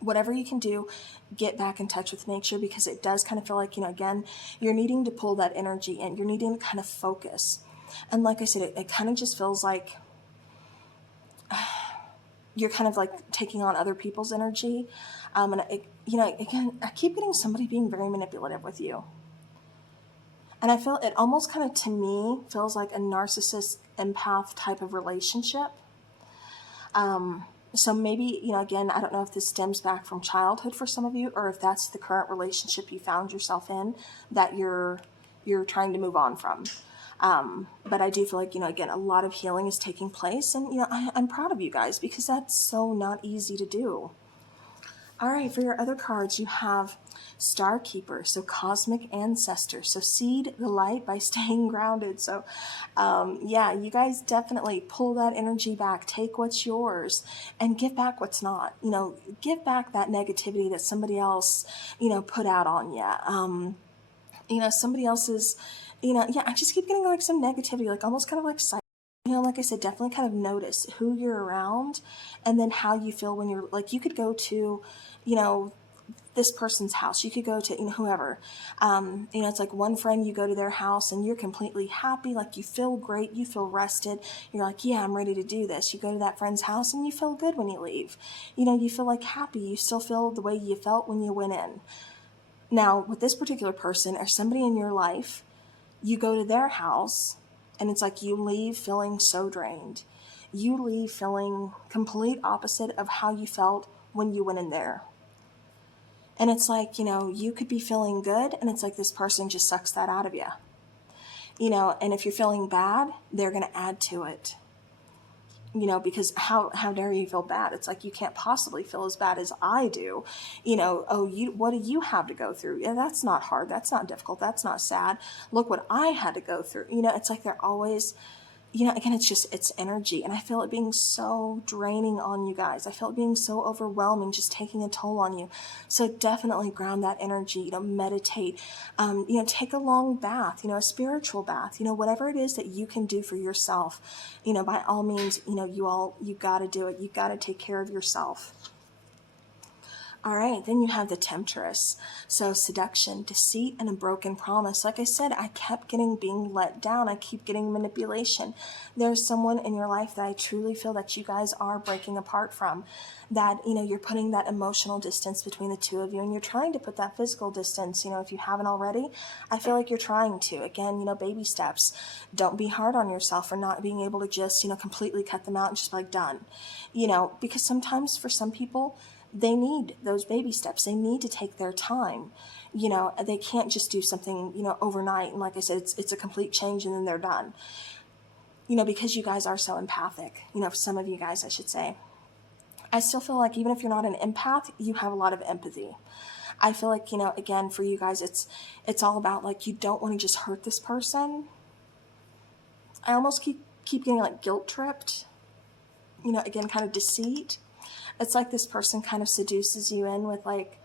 Whatever you can do, get back in touch with nature, because it does kind of feel like, you know, again, you're needing to pull that energy in. You're needing to kind of focus. And like I said, it kind of just feels like you're kind of like taking on other people's energy. And, you know, again, I keep getting somebody being very manipulative with you. And I feel it almost kind of, to me, feels like a narcissist empath type of relationship. So maybe, you know, again, I don't know if this stems back from childhood for some of you, or if that's the current relationship you found yourself in that you're trying to move on from. But I do feel like, you know, again, a lot of healing is taking place, and, you know, I'm proud of you guys, because that's so not easy to do. All right, for your other cards, you have Star Keeper, so cosmic ancestor. So seed the light by staying grounded. So yeah, you guys definitely pull that energy back, take what's yours, and give back what's not. You know, give back that negativity that somebody else, you know, put out on you. You know, somebody else's, you know, yeah, I just keep getting like some negativity, like almost kind of like, you know, like I said, definitely kind of notice who you're around, and then how you feel when you're, like, you could go to, you know, this person's house. You could go to, whoever, it's like one friend, you go to their house and you're completely happy. Like you feel great. You feel rested. You're like, yeah, I'm ready to do this. You go to that friend's house and you feel good when you leave. You feel like happy. You still feel the way you felt when you went in. Now, with this particular person or somebody in your life, you go to their house and it's like you leave feeling so drained. You leave feeling complete opposite of how you felt when you went in there. And it's like, you could be feeling good and it's like this person just sucks that out of you. And if you're feeling bad, they're going to add to it. Because how dare you feel bad? It's like, you can't possibly feel as bad as I do. What do you have to go through? Yeah, that's not hard. That's not difficult. That's not sad. Look what I had to go through. It's like they're always, again, it's energy. And I feel it being so draining on you guys. I feel it being so overwhelming, just taking a toll on you. So definitely ground that energy, meditate, take a long bath, a spiritual bath, whatever it is that you can do for yourself, by all means, you got to do it. You got to take care of yourself. All right, then you have the temptress. So seduction, deceit, and a broken promise. Like I said, I kept being let down. I keep getting manipulation. There's someone in your life that I truly feel that you guys are breaking apart from. That, you're putting that emotional distance between the two of you, and you're trying to put that physical distance, if you haven't already. I feel like you're trying to. Again, baby steps. Don't be hard on yourself for not being able to just, completely cut them out and just be like, done. Because sometimes for some people, they need those baby steps. They need to take their time. They can't just do something, overnight. And like I said, it's a complete change and then they're done. Because you guys are so empathic, some of you guys, I should say. I still feel like even if you're not an empath, you have a lot of empathy. I feel like, again, for you guys, it's all about like, you don't want to just hurt this person. I almost keep getting like guilt tripped, again, kind of deceit. It's like this person kind of seduces you in with like,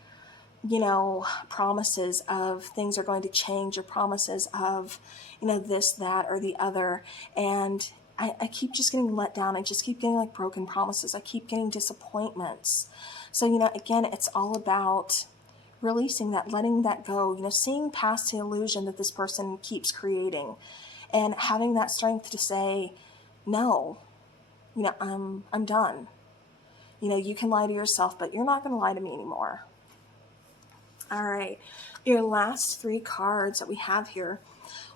promises of things are going to change, or promises of, this, that, or the other. And I keep just getting let down. I just keep getting like broken promises. I keep getting disappointments. So, again, it's all about releasing that, letting that go, seeing past the illusion that this person keeps creating and having that strength to say, no, I'm done. You can lie to yourself, but you're not going to lie to me anymore. All right. Your last three cards that we have here.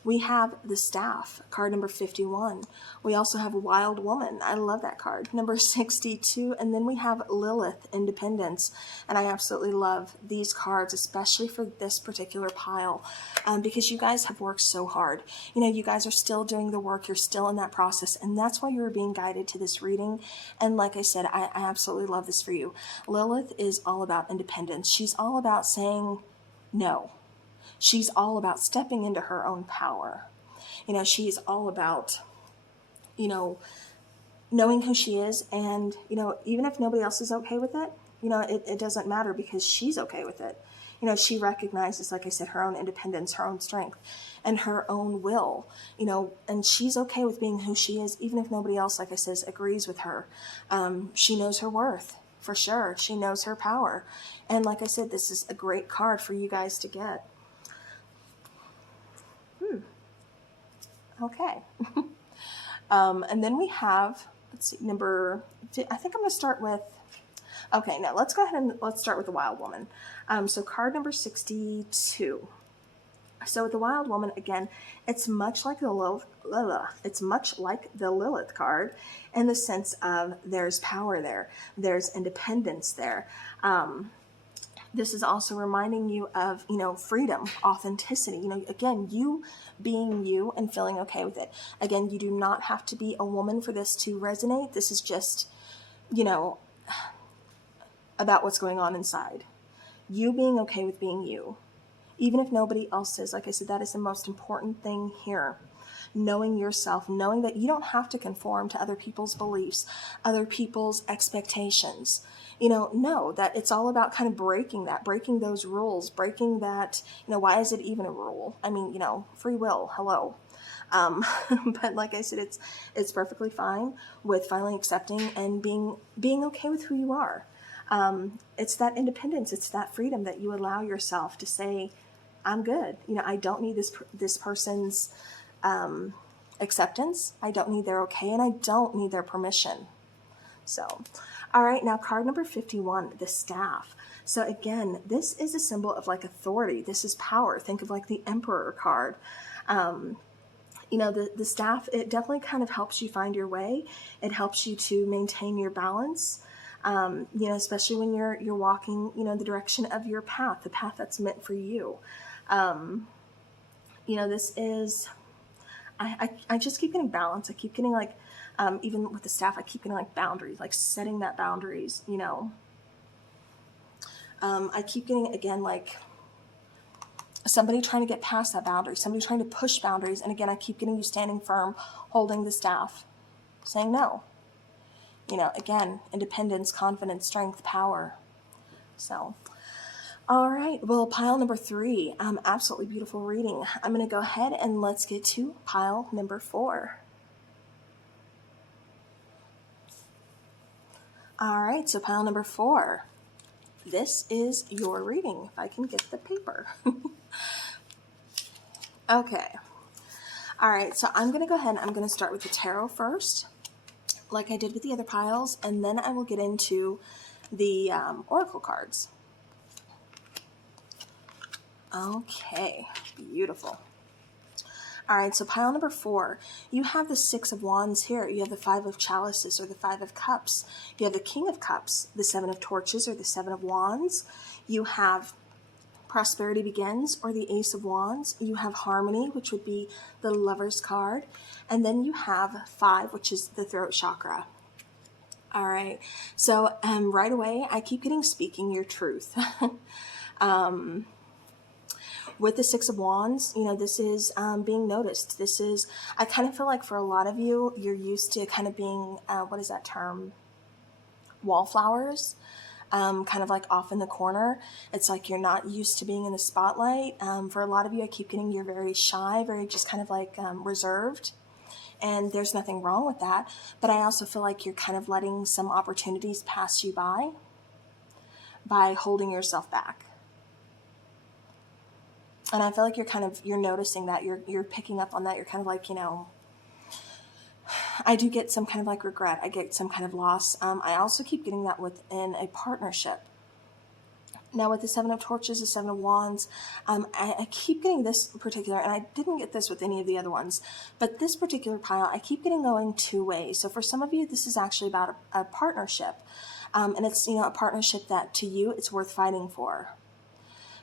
We have the Staff, card number 51. We also have a Wild Woman. I love that card. Number 62. And then we have Lilith, Independence. And I absolutely love these cards, especially for this particular pile, because you guys have worked so hard. You guys are still doing the work. You're still in that process. And that's why you're being guided to this reading. And like I said, I absolutely love this for you. Lilith is all about independence. She's all about saying no. She's all about stepping into her own power. She's all about, knowing who she is. And, even if nobody else is okay with it, it doesn't matter because she's okay with it. She recognizes, like I said, her own independence, her own strength, and her own will, and she's okay with being who she is, even if nobody else, like I said, agrees with her. She knows her worth, for sure. She knows her power. And like I said, this is a great card for you guys to get. Okay. And then we have, let's see, I think I'm going to start with, okay, no, let's go ahead and let's start with the Wild Woman. So card number 62. So with the Wild Woman, again, it's much like the Lilith card in the sense of there's power there. There's independence there. This is also reminding you of, freedom, authenticity, again, you being you and feeling okay with it. Again, you do not have to be a woman for this to resonate. This is just, about what's going on inside. You being okay with being you, even if nobody else is. Like I said, that is the most important thing here. Knowing yourself, knowing that you don't have to conform to other people's beliefs, other people's expectations. Know that it's all about kind of breaking those rules, breaking that, why is it even a rule? I mean, free will, hello. But like I said, it's perfectly fine with finally accepting and being okay with who you are. It's that independence. It's that freedom that you allow yourself to say, I'm good. I don't need this person's acceptance. I don't need their okay, and I don't need their permission. So, all right, now card number 51, the staff. So again, this is a symbol of like authority. This is power. Think of like the Emperor card. The staff, it definitely kind of helps you find your way. It helps you to maintain your balance. Especially when you're walking, the direction of your path, the path that's meant for you. This is, I just keep getting balance. I keep getting like, even with the staff, I keep getting like boundaries, like setting that boundaries, I keep getting, again, like somebody trying to get past that boundary, somebody trying to push boundaries. And again, I keep getting you standing firm, holding the staff, saying no. Again, independence, confidence, strength, power. So, all right. Well, pile number 3, absolutely beautiful reading. I'm going to go ahead and let's get to pile number 4. All right. So pile number 4. This is your reading, if I can get the paper. Okay. All right. So I'm going to go ahead and I'm going to start with the tarot first, like I did with the other piles, and then I will get into the oracle cards. Okay, beautiful. All right, so pile number 4, you have the 6 of Wands here. You have the 5 of Chalices, or the 5 of Cups. You have the King of Cups, the 7 of Torches, or the 7 of Wands. You have Prosperity Begins, or the Ace of Wands. You have Harmony, which would be the Lover's card. And then you have 5, which is the throat chakra. All right, so right away, I keep getting speaking your truth. With the 6 of Wands, this is being noticed. This is, I kind of feel like for a lot of you, you're used to kind of being, what is that term? Wallflowers, kind of like off in the corner. It's like you're not used to being in the spotlight. For a lot of you, I keep getting you're very shy, very just kind of like reserved. And there's nothing wrong with that. But I also feel like you're kind of letting some opportunities pass you by holding yourself back. And I feel like you're noticing that, you're picking up on that. You're kind of like, I do get some kind of like regret. I get some kind of loss. I also keep getting that within a partnership. Now with the 7 of Torches, the 7 of Wands, I keep getting this particular, and I didn't get this with any of the other ones, but this particular pile, I keep getting going 2 ways. So for some of you, this is actually about a partnership. And it's, a partnership that to you, it's worth fighting for.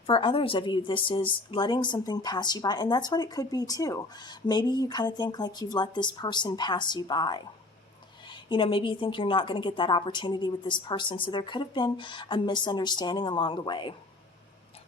For others of you, this is letting something pass you by, and that's what it could be too. Maybe you kind of think like you've let this person pass you by. Maybe you think you're not going to get that opportunity with this person, so there could have been a misunderstanding along the way.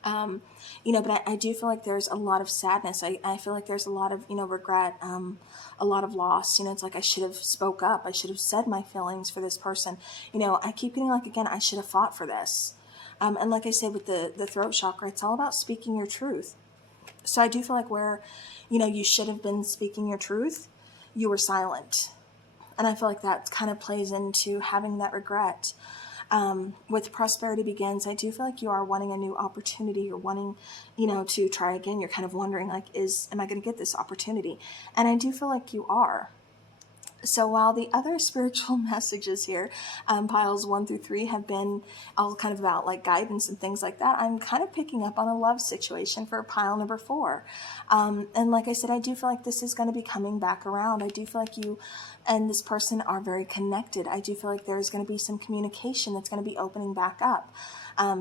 But I do feel like there's a lot of sadness. I feel like there's a lot of, regret, a lot of loss. It's like I should have spoke up. I should have said my feelings for this person. I keep getting like, again, I should have fought for this. And like I said, with the throat chakra, it's all about speaking your truth. So I do feel like where, you should have been speaking your truth, you were silent. And I feel like that kind of plays into having that regret. With Prosperity Begins, I do feel like you are wanting a new opportunity. You're wanting, to try again. You're kind of wondering, like, am I going to get this opportunity? And I do feel like you are. So while the other spiritual messages here, piles 1 through 3, have been all kind of about like guidance and things like that, I'm kind of picking up on a love situation for pile number 4. And like I said, I do feel like this is going to be coming back around. I do feel like you and this person are very connected. I do feel like there's going to be some communication that's going to be opening back up.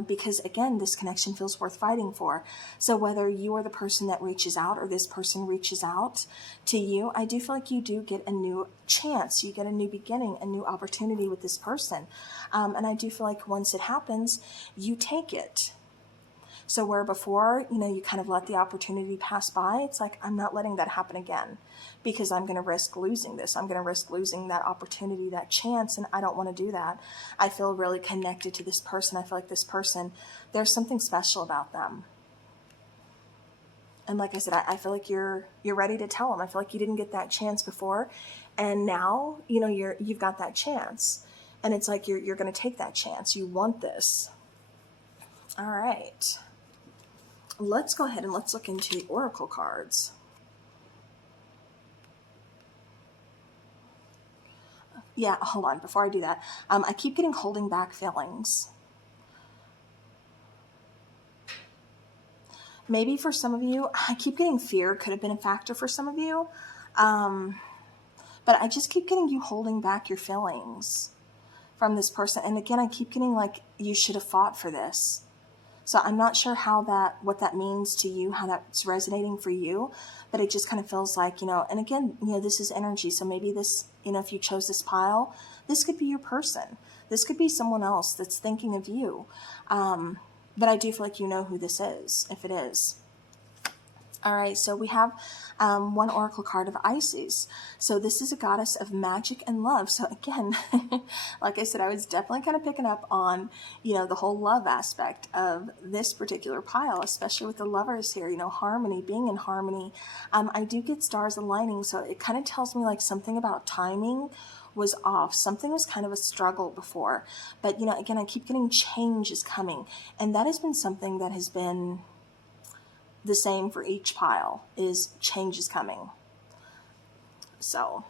Because again, this connection feels worth fighting for. So whether you are the person that reaches out or this person reaches out to you, I do feel like you do get a new chance. You get a new beginning, a new opportunity with this person. And I do feel like once it happens, you take it. So where before, you kind of let the opportunity pass by, it's like, I'm not letting that happen again because I'm going to risk losing this. I'm going to risk losing that opportunity, that chance, and I don't want to do that. I feel really connected to this person. I feel like this person, there's something special about them. And like I said, I feel like you're ready to tell them. I feel like you didn't get that chance before, and now, you've got that chance. And it's like you're going to take that chance. You want this. All right. Let's go ahead and let's look into the oracle cards. Yeah, hold on. Before I do that, I keep getting holding back feelings. Maybe for some of you, I keep getting fear could have been a factor for some of you. But I just keep getting you holding back your feelings from this person. And again, I keep getting like, you should have fought for this. So I'm not sure what that means to you, how that's resonating for you, but it just kind of feels like, and again, this is energy. So maybe this, if you chose this pile, this could be your person. This could be someone else that's thinking of you. But I do feel like you know who this is, if it is. All right, so we have one oracle card of Isis. So this is a goddess of magic and love. So again, like I said, I was definitely kind of picking up on, the whole love aspect of this particular pile, especially with the lovers here, harmony, being in harmony. I do get stars aligning, so it kind of tells me like something about timing was off. Something was kind of a struggle before. But, again, I keep getting change is coming. And that has been something that has been the same for each pile, is change is coming. So,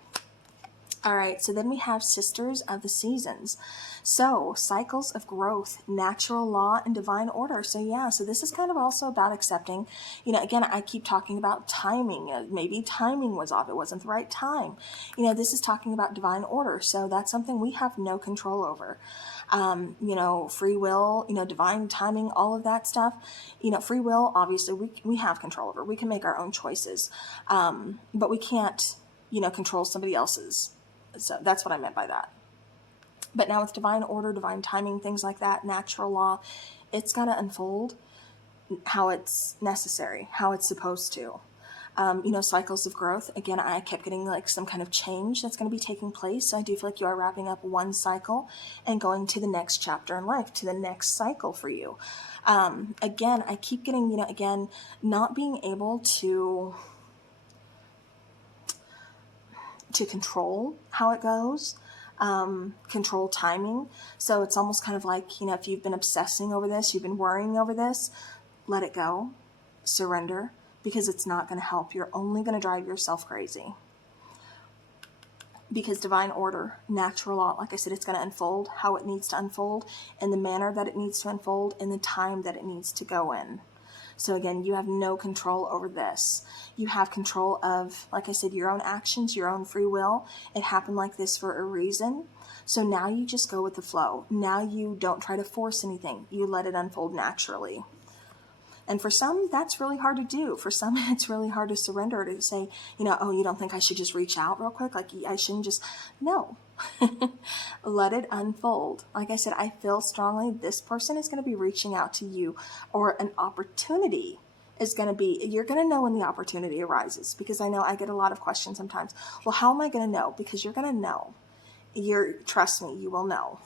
all right, so then we have Sisters of the Seasons. So, cycles of growth, natural law, and divine order. So yeah, so this is kind of also about accepting, again, I keep talking about timing. Maybe timing was off. It wasn't the right time. This is talking about divine order. So that's something we have no control over. Free will, divine timing, all of that stuff. Free will, obviously, we have control over. We can make our own choices. But we can't, control somebody else's. So that's what I meant by that. But now with divine order, divine timing, things like that, natural law, it's going to unfold how it's necessary, how it's supposed to. Cycles of growth. Again, I kept getting like some kind of change that's going to be taking place. So I do feel like you are wrapping up one cycle and going to the next chapter in life, to the next cycle for you. Again, I keep getting, again, not being able to control how it goes. Control timing. So it's almost kind of like, if you've been obsessing over this, you've been worrying over this, let it go, surrender, because it's not going to help. You're only going to drive yourself crazy. Because divine order, natural law, like I said, it's going to unfold how it needs to unfold, in the manner that it needs to unfold, in the time that it needs to go in. So again, you have no control over this. You have control of, like I said, your own actions, your own free will. It happened like this for a reason. So now you just go with the flow. Now you don't try to force anything. You let it unfold naturally. And for some, that's really hard to do. For some, it's really hard to surrender, to say, oh, you don't think I should just reach out real quick? Like, I shouldn't just, no. Let it unfold. Like I said, I feel strongly this person is going to be reaching out to you, or an opportunity is going to be, you're going to know when the opportunity arises, because I know I get a lot of questions sometimes. Well, how am I going to know? Because you're going to know. Trust me, you will know.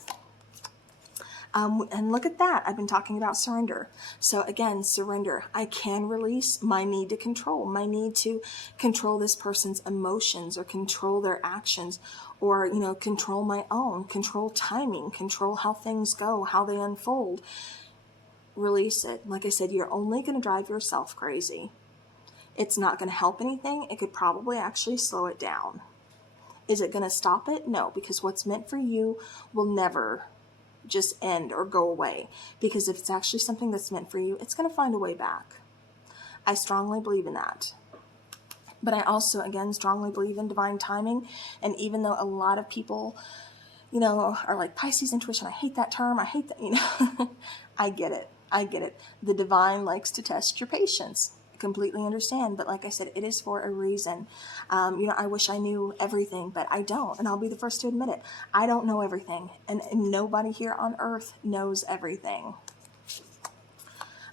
And look at that. I've been talking about surrender. So again, surrender. I can release my need to control, my need to control this person's emotions, or control their actions, or, control my own, control timing, control how things go, how they unfold. Release it. Like I said, you're only going to drive yourself crazy. It's not going to help anything. It could probably actually slow it down. Is it going to stop it? No, because what's meant for you will never just end or go away, because if it's actually something that's meant for you, it's going to find a way back. I strongly believe in that. But I also, again, strongly believe in divine timing. And even though a lot of people, are like, Pisces intuition, I hate that term, I hate that, I get it. The divine likes to test your patience. Completely understand, but like I said, it is for a reason. I wish I knew everything, but I don't, and I'll be the first to admit it. I don't know everything, and nobody here on earth knows everything.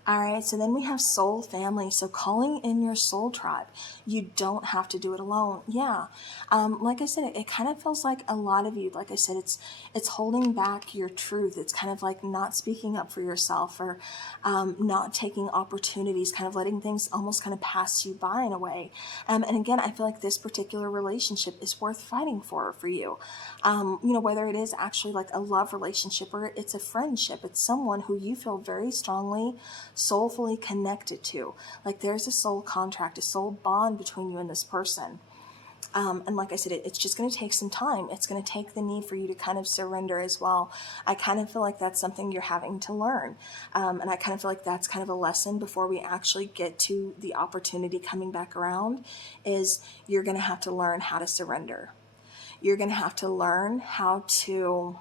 All right, so then we have soul family. So calling in your soul tribe. You don't have to do it alone. Yeah, like I said, it kind of feels like a lot of you, like I said, it's holding back your truth. It's kind of like not speaking up for yourself, or not taking opportunities, kind of letting things almost kind of pass you by in a way. And again, I feel like this particular relationship is worth fighting for you. Whether it is actually like a love relationship or it's a friendship, it's someone who you feel very strongly soulfully connected to. Like there's a soul contract, a soul bond between you and this person. And like I said, it's just going to take some time. It's going to take the need for you to kind of surrender as well. I kind of feel like that's something you're having to learn. And I kind of feel like that's kind of a lesson before we actually get to the opportunity coming back around, is you're going to have to learn how to surrender. You're going to have to learn how to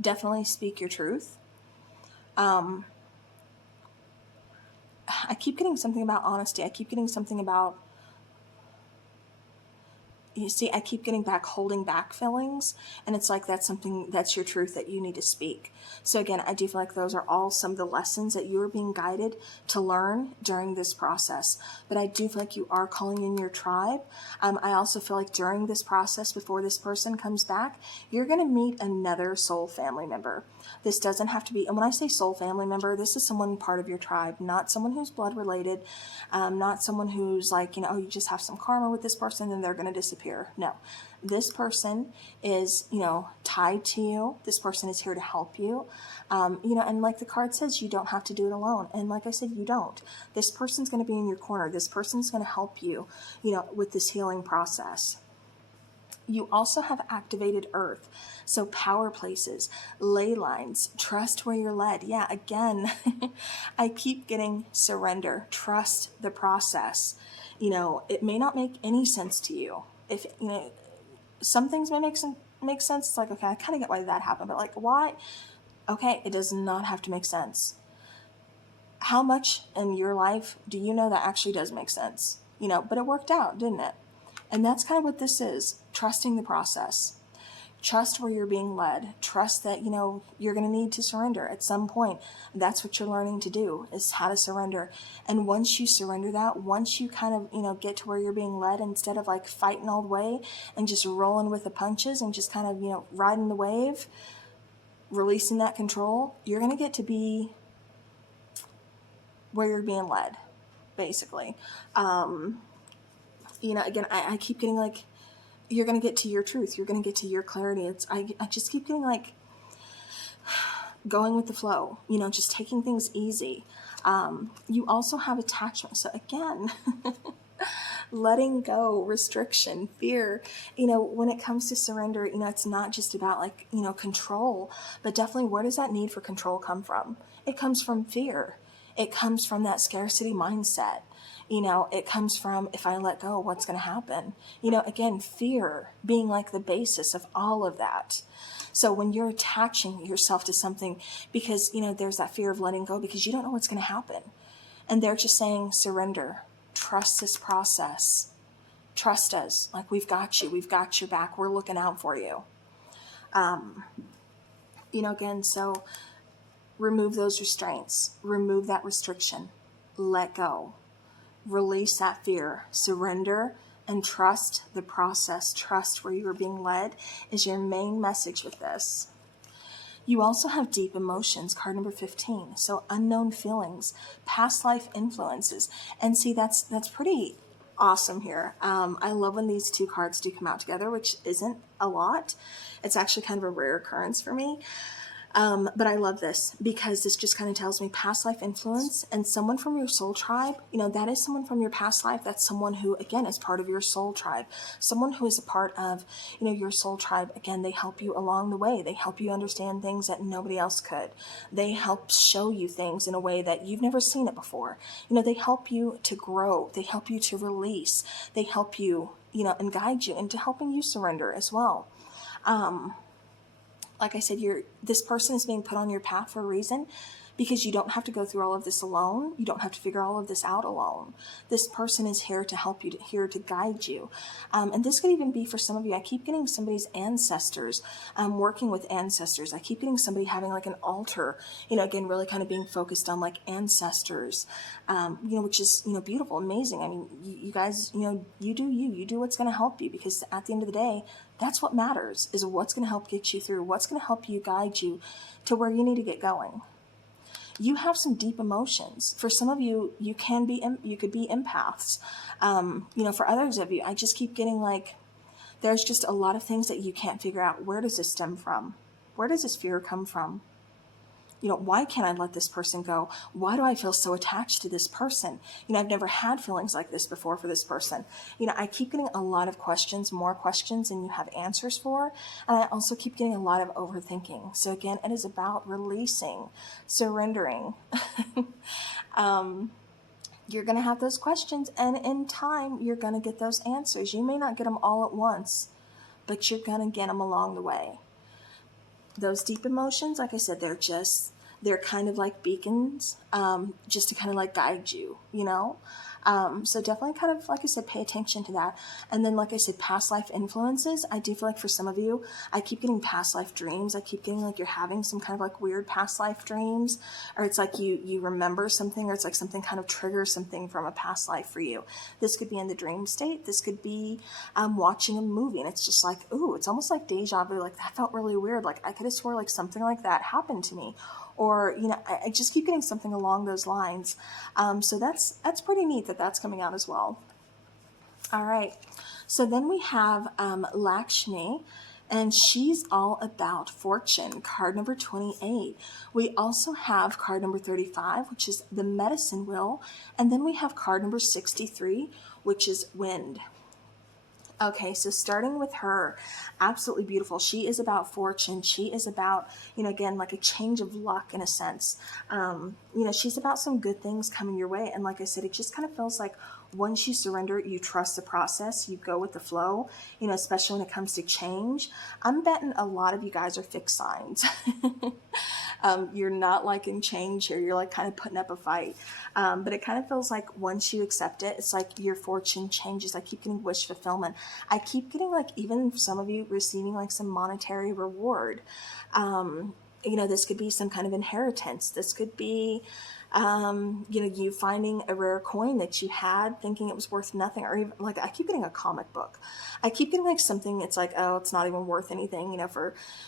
definitely speak your truth. I keep getting something about honesty. I keep getting something about, you see, I keep getting back holding back feelings, and it's like that's something, that's your truth that you need to speak. So again, I do feel like those are all some of the lessons that you are being guided to learn during this process. But I do feel like you are calling in your tribe. I also feel like during this process, before this person comes back, you're going to meet another soul family member. This doesn't have to be, and when I say soul family member, this is someone part of your tribe, not someone who's blood related, not someone who's like, oh, you just have some karma with this person and they're going to disappear. No, this person is, tied to you. This person is here to help you. And like the card says, you don't have to do it alone. And like I said, you don't. This person's going to be in your corner. This person's going to help you, with this healing process. You also have activated earth. So power places, ley lines, trust where you're led. Yeah, again, I keep getting surrender, trust the process. It may not make any sense to you. If, some things may make sense. It's like, okay, I kind of get why that happened, but like, why? Okay, it does not have to make sense. How much in your life do you know that actually does make sense? But it worked out, didn't it? And that's kind of what this is, trusting the process. Trust where you're being led. Trust that, you're going to need to surrender at some point. That's what you're learning to do, is how to surrender. And once you surrender that, once you kind of, get to where you're being led, instead of like fighting all the way and just rolling with the punches and just kind of, riding the wave, releasing that control, you're going to get to be where you're being led, basically. Again, I keep getting like, you're going to get to your truth. You're going to get to your clarity. I just keep getting like going with the flow, just taking things easy. You also have attachment. So again, letting go, restriction, fear, when it comes to surrender, it's not just about like, control, but definitely where does that need for control come from? It comes from fear. It comes from that scarcity mindset. It comes from, if I let go, what's going to happen? Again, fear being like the basis of all of that. So when you're attaching yourself to something, because, there's that fear of letting go because you don't know what's going to happen. And they're just saying, surrender, trust this process, trust us. Like, we've got you. We've got your back. We're looking out for you. Again, so remove those restraints, remove that restriction, let go. Release that fear, surrender, and trust the process. Trust where you are being led is your main message with this. You also have deep emotions, card number 15. So unknown feelings, past life influences. And see, that's pretty awesome here. I love when these two cards do come out together, which isn't a lot. It's actually kind of a rare occurrence for me. But I love this because this just kind of tells me past life influence and someone from your soul tribe, that is someone from your past life. That's someone who, again, is part of your soul tribe. Someone who is a part of, your soul tribe. Again, they help you along the way. They help you understand things that nobody else could. They help show you things in a way that you've never seen it before. They help you to grow. They help you to release. They help you, and guide you into helping you surrender as well. Like I said, this person is being put on your path for a reason, because you don't have to go through all of this alone. You don't have to figure all of this out alone. This person is here to help you, here to guide you. And this could even be for some of you. I keep getting somebody's ancestors, working with ancestors. I keep getting somebody having like an altar, again, really kind of being focused on like ancestors, which is, beautiful, amazing. I mean, you guys, you do what's going to help you, because at the end of the day, that's what matters, is what's going to help get you through, what's going to help you, guide you to where you need to get going. You have some deep emotions. For some of you, you could be empaths. For others of you, I just keep getting like, there's just a lot of things that you can't figure out. Where does this stem from? Where does this fear come from? Why can't I let this person go? Why do I feel so attached to this person? I've never had feelings like this before for this person. I keep getting a lot of questions, more questions than you have answers for. And I also keep getting a lot of overthinking. So again, it is about releasing, surrendering. You're going to have those questions, and in time, you're going to get those answers. You may not get them all at once, but you're going to get them along the way. Those deep emotions, like I said, they're kind of like beacons, just to kind of like guide you, so definitely kind of, like I said, pay attention to that. And then, like I said, past life influences. I do feel like for some of you, I keep getting past life dreams. I keep getting like you're having some kind of like weird past life dreams, or it's like you remember something, or it's like something kind of triggers something from a past life for you. This could be in the dream state. This could be watching a movie, and it's just like, ooh, it's almost like deja vu. Like, that felt really weird. Like, I could have swore like something like that happened to me. Or, I just keep getting something along those lines. So that's pretty neat that that's coming out as well. All right. So then we have Lakshmi, and she's all about fortune, card number 28. We also have card number 35, which is the medicine wheel. And then we have card number 63, which is wind. Okay, so starting with her, absolutely beautiful. She is about fortune. She is about, again, like a change of luck in a sense. She's about some good things coming your way. And like I said, it just kind of feels like once you surrender, you trust the process, you go with the flow, especially when it comes to change. I'm betting a lot of you guys are fixed signs. You're not liking change here. You're like kind of putting up a fight. But it kind of feels like once you accept it, it's like your fortune changes. I keep getting wish fulfillment. I keep getting like, even some of you receiving like some monetary reward. This could be some kind of inheritance. This could be, you finding a rare coin that you had thinking it was worth nothing, or even like, I keep getting a comic book. I keep getting like something, it's like, oh, it's not even worth anything,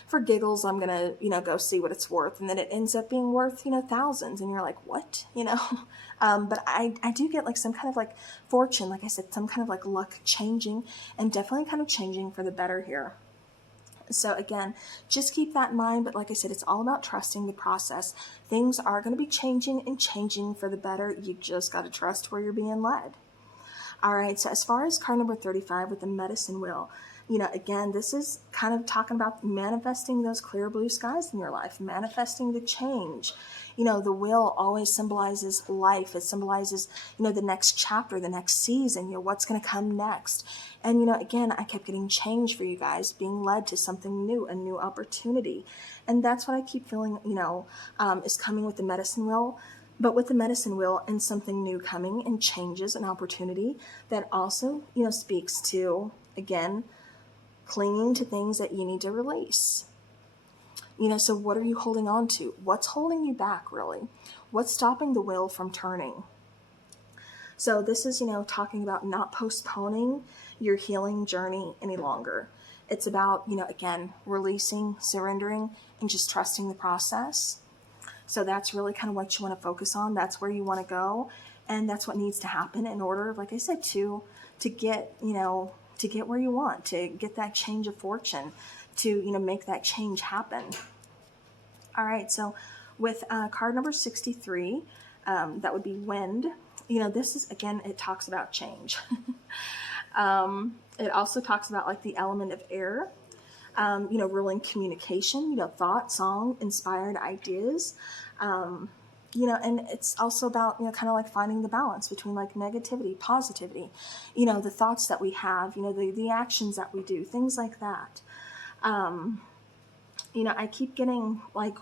for giggles, I'm going to, go see what it's worth. And then it ends up being worth, thousands. And you're like, what, but I do get like some kind of like fortune, like I said, some kind of like luck changing, and definitely kind of changing for the better here. So again, just keep that in mind. But like I said, it's all about trusting the process. Things are going to be changing and changing for the better. You just got to trust where you're being led. All right. So as far as card number 35 with the medicine wheel, again, this is kind of talking about manifesting those clear blue skies in your life, manifesting the change. The wheel always symbolizes life. It symbolizes, the next chapter, the next season, what's going to come next. And, again, I kept getting change for you guys, being led to something new, a new opportunity. And that's what I keep feeling, is coming with the medicine wheel. But with the medicine wheel and something new coming and changes, an opportunity that also, speaks to, again, clinging to things that you need to release. So what are you holding on to? What's holding you back, really? What's stopping the wheel from turning? So this is, talking about not postponing your healing journey any longer. It's about, again, releasing, surrendering, and just trusting the process. So that's really kind of what you want to focus on. That's where you want to go. And that's what needs to happen in order, like I said, to get, to get where you want, to get that change of fortune, to, make that change happen. All right, so with card number 63, that would be wind. This is, again, it talks about change. It also talks about like the element of air, ruling communication, thought, song, inspired ideas. And it's also about, kind of like finding the balance between like negativity, positivity, the thoughts that we have, the actions that we do, things like that. I keep getting like,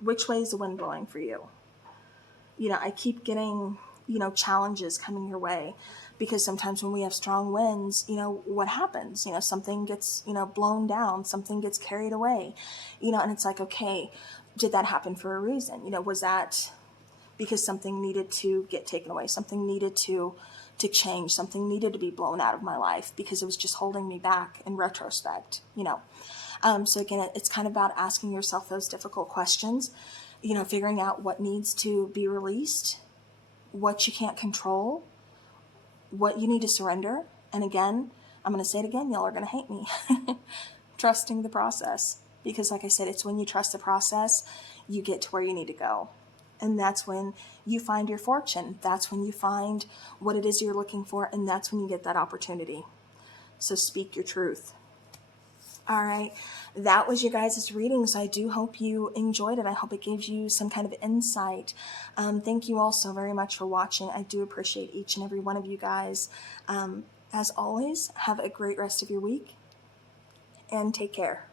which way is the wind blowing for you? I keep getting, challenges coming your way, because sometimes when we have strong winds, what happens? Something gets, blown down, something gets carried away, and it's like, okay, did that happen for a reason? Was that because something needed to get taken away, something needed to change, something needed to be blown out of my life because it was just holding me back in retrospect. So again, it's kind of about asking yourself those difficult questions, figuring out what needs to be released, what you can't control, what you need to surrender. And again, I'm going to say it again, y'all are going to hate me. Trusting the process. Because like I said, it's when you trust the process, you get to where you need to go. And that's when you find your fortune. That's when you find what it is you're looking for. And that's when you get that opportunity. So speak your truth. All right, that was your guys' reading. So I do hope you enjoyed it. I hope it gives you some kind of insight. Thank you all so very much for watching. I do appreciate each and every one of you guys. As always, have a great rest of your week and take care.